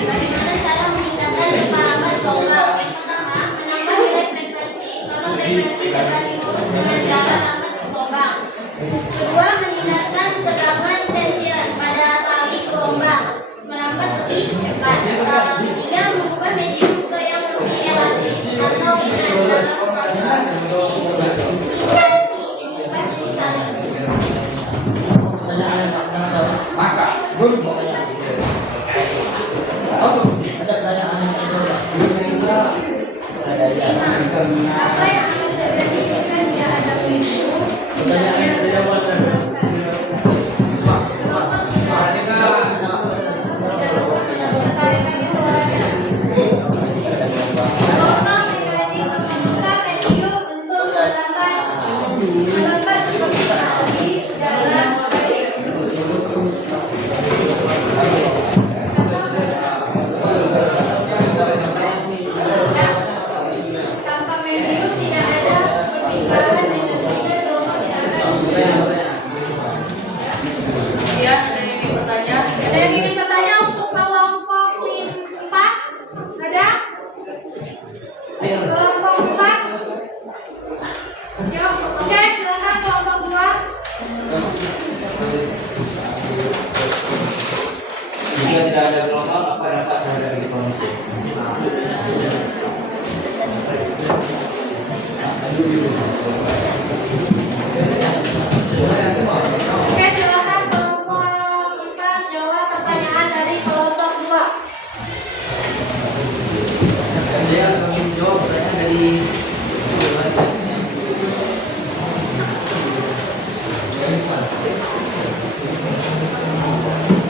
Bagaimana cara meningkatkan parameter gelombang? Yang pertama, menambah nilai frekuensi. Contoh frekuensi terbalik lurus dengan cara lambat gelombang. Kedua, meningkatkan tegangan tension pada tali gelombang, merambat lebih cepat. Ketiga, mengubah medium ke yang lebih elastis atau ringan dalam proses simulasi, mengubah jenis salin. Ada Apa yang akan terjadi jika dia ada pintu? Besarin lagi suaranya. Gelombang mekanik membuka medium untuk melambat seperti tadi dalam air. Tanpa medium tidak ada perpindahan energi dan gelombang tidak akan. Ya, ada yang ingin bertanya? Ada yang ingin bertanya untuk kelompok 4? Ada? Kelompok 4? Yuk, oke, silakan kelompok 2. Jika tidak ada gelombang, apa dapat terhadap informasi? Oke, silakan kelompok 4 jawab pertanyaan dari kelompok 2. Dia akan menjawab pertanyaan dari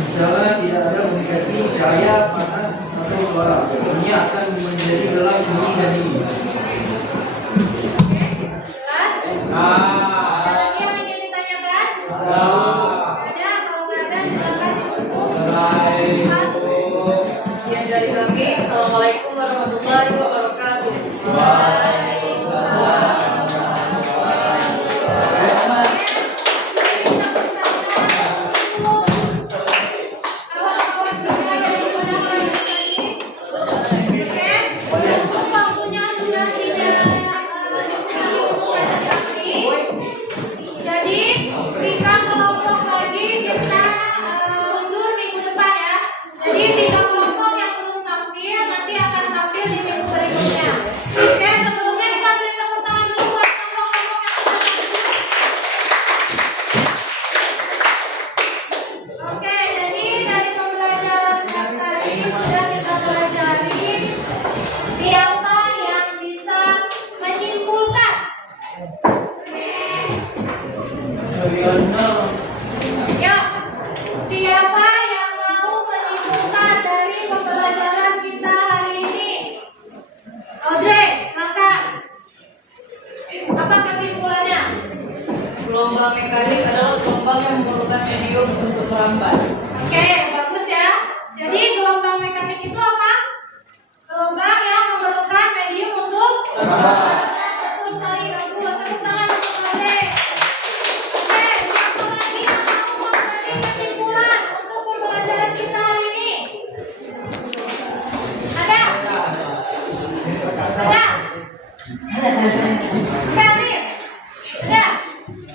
Misalnya tidak ada komunikasi cahaya, panas, atau suara, dunia akan menjadi gelap, sunyi, dan dingin. Oke, jelas? Ada lagi yang ingin ditanyakan? Ada, kalau nggak ada silakan ditutup. 4. Sekian dari kami. Assalamualaikum warahmatullahi wabarakatuh. Untuk waktunya sudah tidak presentasi. Jadi jika kelompok lagi kita undur minggu depan ya. Jadi 3 kelompok yang belum tampil nanti akan tampil di minggu berikutnya. Oke, sebelumnya kita beri tepuk tangan dulu buat kelompok-kelompok yang sudah tampil. Oke, jadi dari pembelajaran yang tadi sudah kita pelajari siapa yang bisa menyimpulkan. Yuk, siapa yang mau menyimpulkan dari pembelajaran kita hari ini? Audrey, silakan. Apa kesimpulannya? Gelombang mekanik adalah gelombang yang memerlukan medium untuk merambat. Oke, bagus ya. Jadi gelombang mekanik itu apa? Gelombang yang memerlukan medium untuk betul sekali, bagus. Tepuk tangan untuk Audrey. Oke, siapa lagi yang mau memberi kesimpulan untuk pembelajaran kita hari ini? Ada? Ada? Ferry? Ada?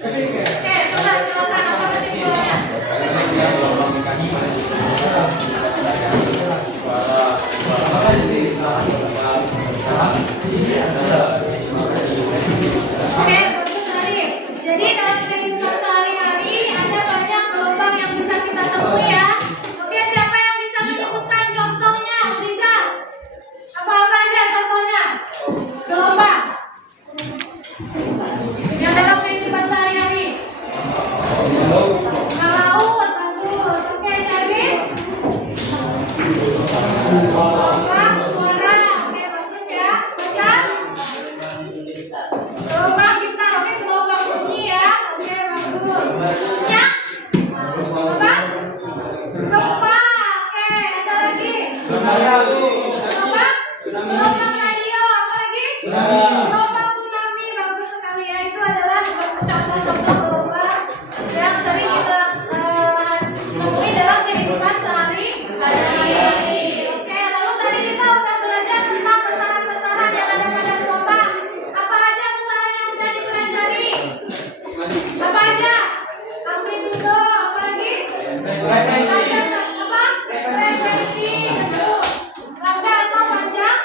Oke, coba silakan apa kesimpulannya? Oke, bagus sekali. Jadi dalam kehidupan sehari-hari ada banyak gelombang yang bisa kita temui ya. Oke, siapa yang bisa menyebutkan contohnya? Riza. Apa-apa aja contohnya? Gelombang yang dalam kehidupan sehari-hari. Laut, bagus. Oke, Syarif. Gelombang suara. Oke, bagus ya. Baca. Gelombang kita, oke, gelombang bunyi ya. Oke, bagus. Ya? Apa? Gempa. Oke, ada lagi. Apa? Gelombang radio. Apa lagi? Gelombang tsunami. Bagus sekali ya. Itu adalah contoh-contoh gelombang yang sering kita temui dalam kehidupan sehari-hari. Oke, lalu tadi kita udah belajar tentang besaran-besaran yang ada pada gelombang. Apa aja besaran yang udah dipelajari? Apa aja? Amplitudo, apa lagi? Apa? Frekuensi, betul. Lambda atau panjang?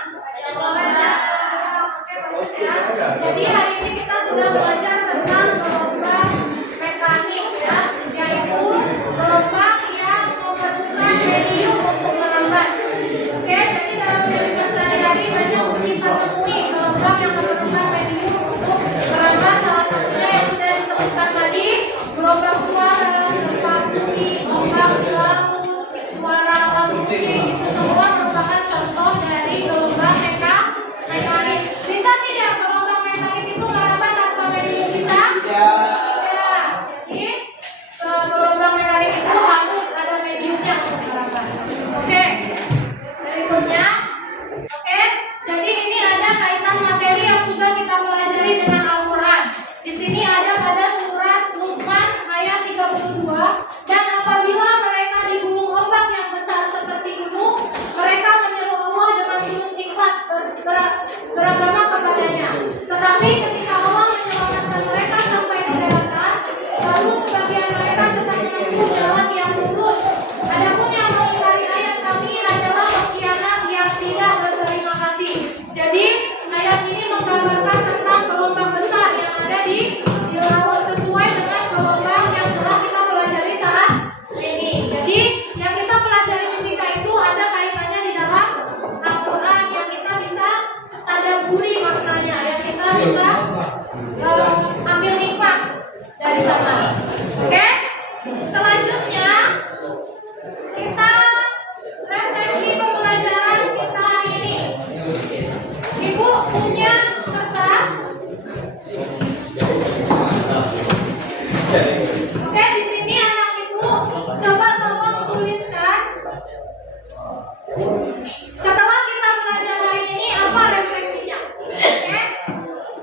Setelah kita belajar hari ini, apa refleksinya? Oke?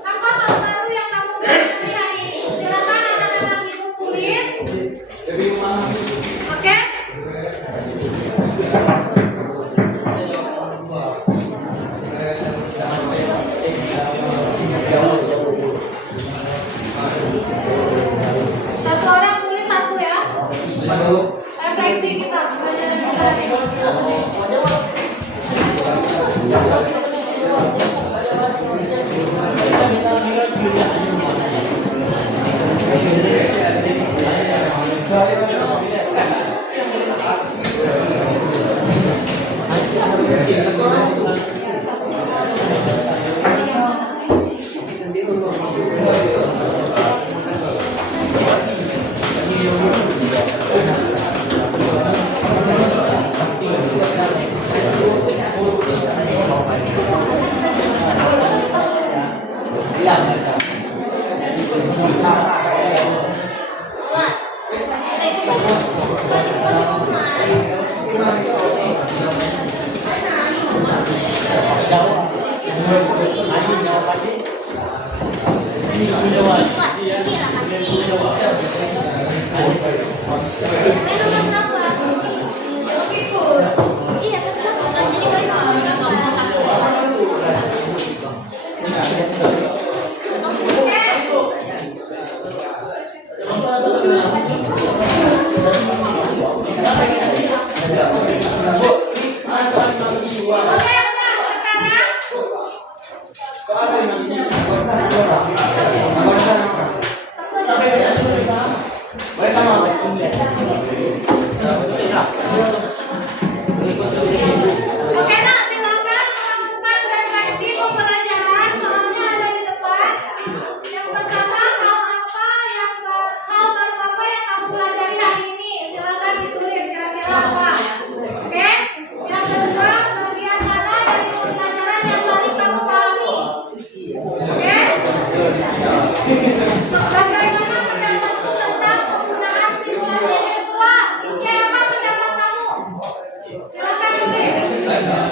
Apa hal baru yang kamu pelajari hari ini? Silakan anak-anak itu tulis. Oke? Satu orang tulis satu ya. Refleksi kita pelajaran kita hari ini. Iya, satu-satu. Kan jadi kalian mau ngomong satu ya. Oke, nak, silakan melakukan refleksi pembelajaran. Soalnya ada di depan. Yang pertama, hal baru apa yang kamu pelajari hari ini? Silakan ditulis kira-kira apa. Oke? Yang kedua, bagian mana dari pembelajaran yang paling kamu pahami? Oke? Bagaimana pendapatmu tentang penggunaan simulasi virtual? Oke, apa pendapat kamu? Silakan tulis.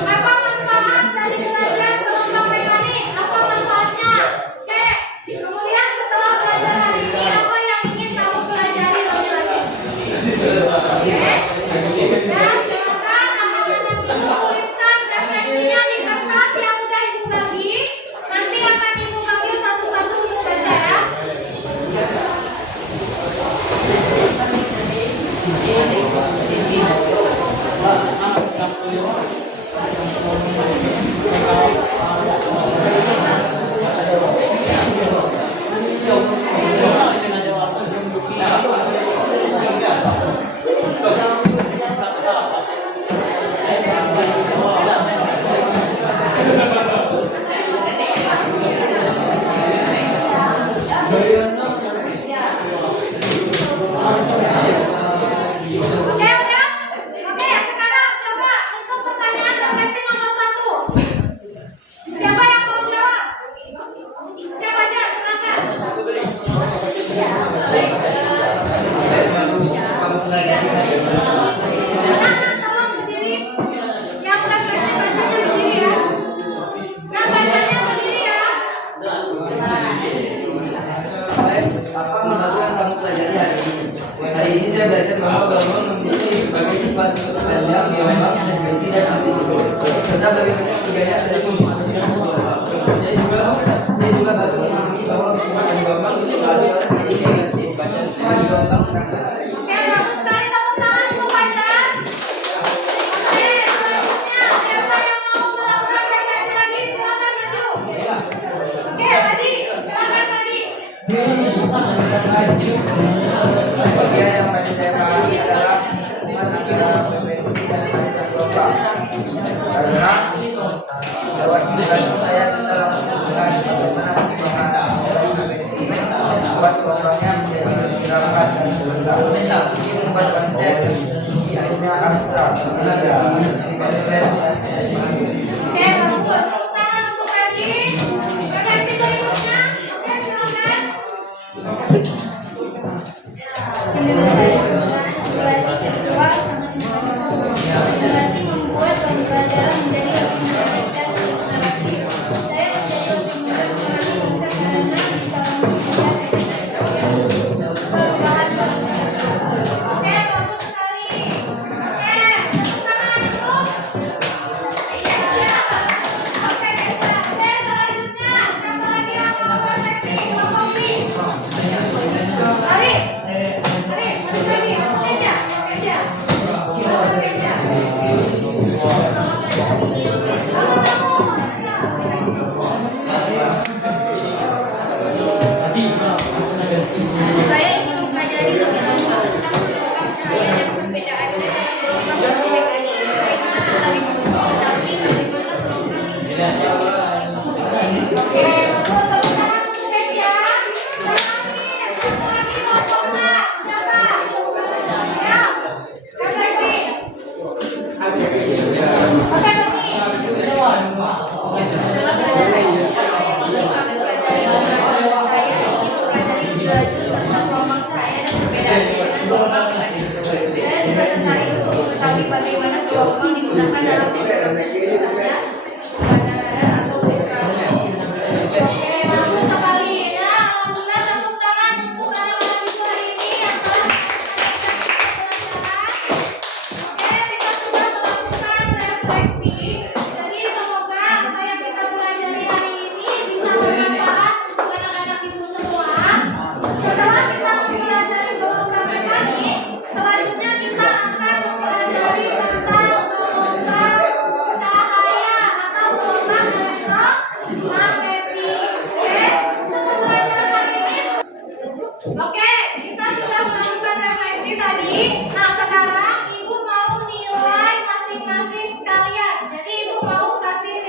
Apa manfaat dari belajar gelombang mekanik? Apa manfaatnya? Oke. Kemudian setelah belajar hari ini, apa yang ingin kamu pelajari lebih lagi? Oke. Dan silakan anak-anak tuliskan refleksinya di kertas yang udah ibu bagi. Nanti akan ibu panggil satu-satu untuk baca ya. Oke, udah? Oke, sekarang coba untuk pertanyaan refleksi nomor 1. Siapa yang mau jawab? Coba aja, silakan. Nah, tolong berdiri. Yang refleksi bacanya berdiri ya. Yang bacanya berdiri ya. Baik, apa hal baru yang kamu pelajari hari ini? Hari ini saya belajar bahwa gelombang memiliki berbagai sifat-sifat panjang, gelombang, frekuensi, dan amplitudo. Serta bagaimana ketiganya saling mempengaruhi gelombang. Saya juga baru memahami bahwa hubungan gelombang dipengaruhi oleh kondisi negatif. Baca gelombang karena Oke, bagus sekali tepuk tangan untuk pacar. Oke, selanjutnya siapa yang mau melakukan refleksi lagi? Silakan maju. Oke, tadi, silakan tadi. bagian yang paling saya pahami adalah hubungan antara frekuensi dan panjang gelombang. Karena lewat simulasi saya bisa langsung melihat bagaimana perkembangan mulai frekuensi membuat gelombangnya menjadi lebih rapat dan berbentuk. Ini membuat konsep akhirnya abstrak menjadi lebih kompleks dan dipahami. Oke, bagus. Tepuk tangan untuk tadi. Refleksi berikutnya. Oke, silakan. Simulasi kedua sangat membantu. Simulasi membuat pembelajaran menjadi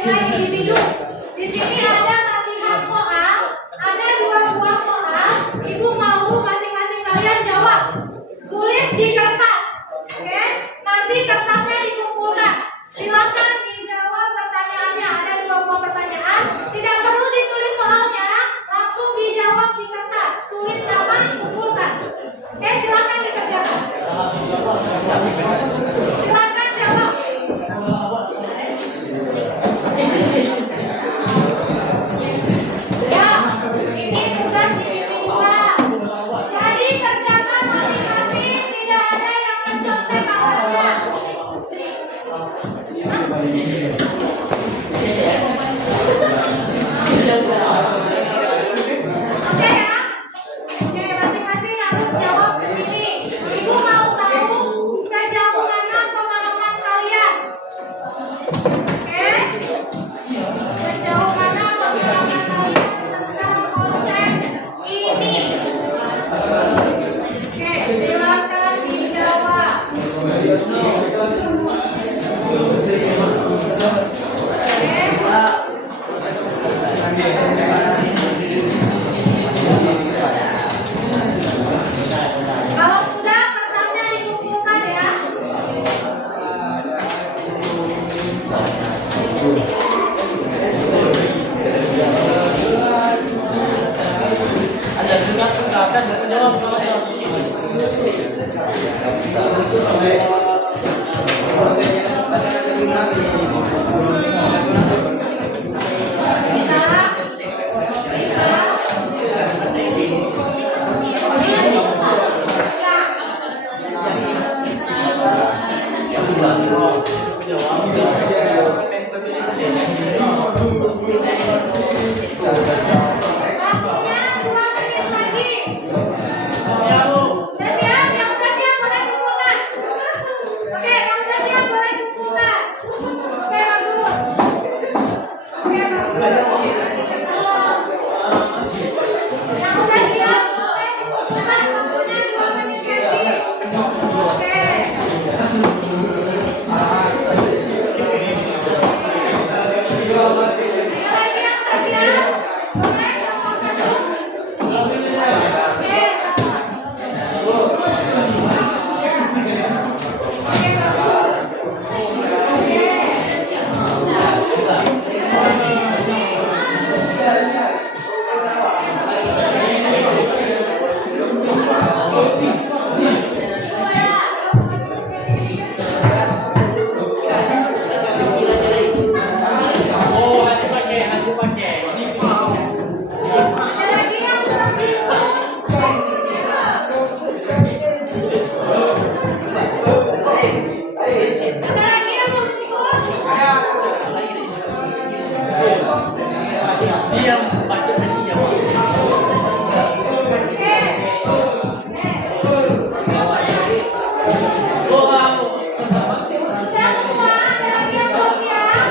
nilai individu. Di sini ada latihan soal, ada 2 buah soal. Ibu mau masing-masing kalian jawab. Tulis di kertas, oke? Nanti kertasnya dikumpulkan. Silakan dijawab pertanyaannya. Ada 2 buah pertanyaan. Tidak perlu ditulis soalnya, langsung dijawab di kertas. Tulis nama, dikumpulkan. Oke, silakan dikerjakan. Silakan jawab. Ya, ini tugas individual. Jadi kerjakan masing-masing, tidak ada yang mencontek kawannya. Oke ya? Oke, masing-masing harus jawab sendiri. Ibu mau tahu sejauh mana pemahaman kalian? Oke? Sejauh mana pemahaman kalian tentang konsep ini? Oke, silakan dijawab. Kalau sudah, kertasnya dikumpulkan ya. Bisa? Waktunya 2 menit lagi. Udah siap? Yang udah siap boleh kumpulkan. Oke, yang udah siap boleh kumpulkan. Oke, bagus. Oke, bagus. Yang udah siap boleh kumpulkan. Waktunya 2 menit lagi. Oke. Ayo lagi yang udah siap. Boleh kumpulkan. Oke. Ada lagi yang belum bisa. Ada lagi yang belum ikut? Oke. Sudah semua? Ada lagi yang belum siap?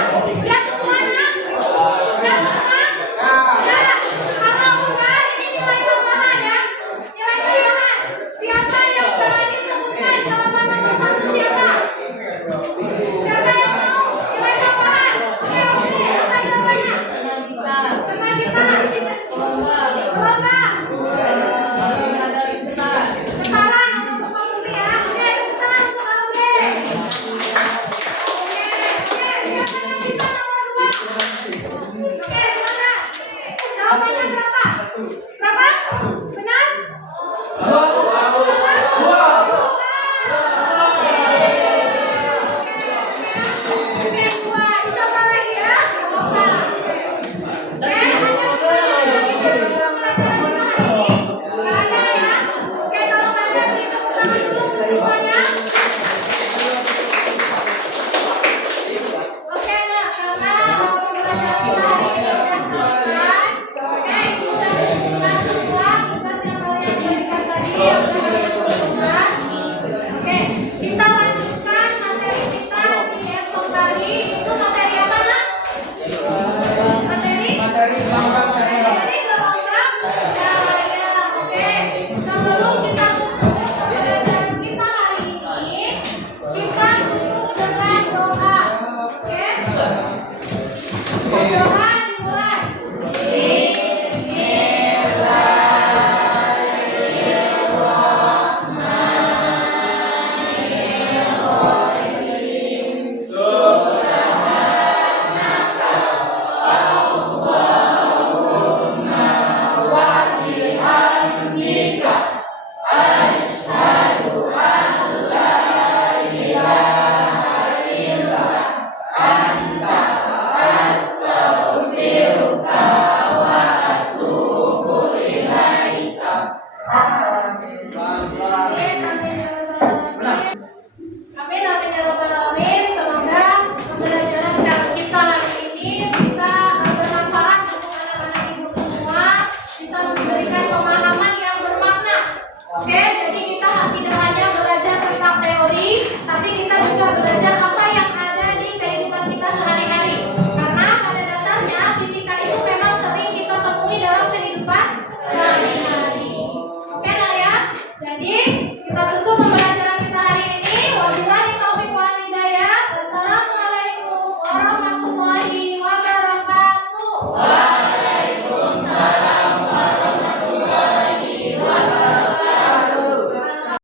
Ya semuanya? Ya semua? Ya. Kalau udah, ini nilai tambahan ya. Nilai tambahan. Siapa yang berani sebutkan jawaban nomor 1 siapa? Siapa yang mau? Nilai tambahan. Oke, oke. Apa jawabannya? Senang kita. Lomba. Sekarang untuk Alumni ya. Oke, tepuk tangan untuk Alumni. Oke, siapa yang bisa nomor 2? Oke, semangat. Jawabannya berapa? Berapa? Benar? Oke, 2. Dicoba lagi ya. Coba. Oke, ada 2 yang bisa pelajaran kita ini. Nggak ada ya? Oke, kalau nggak ada beri tepuk tangan dulu untuk semuanya.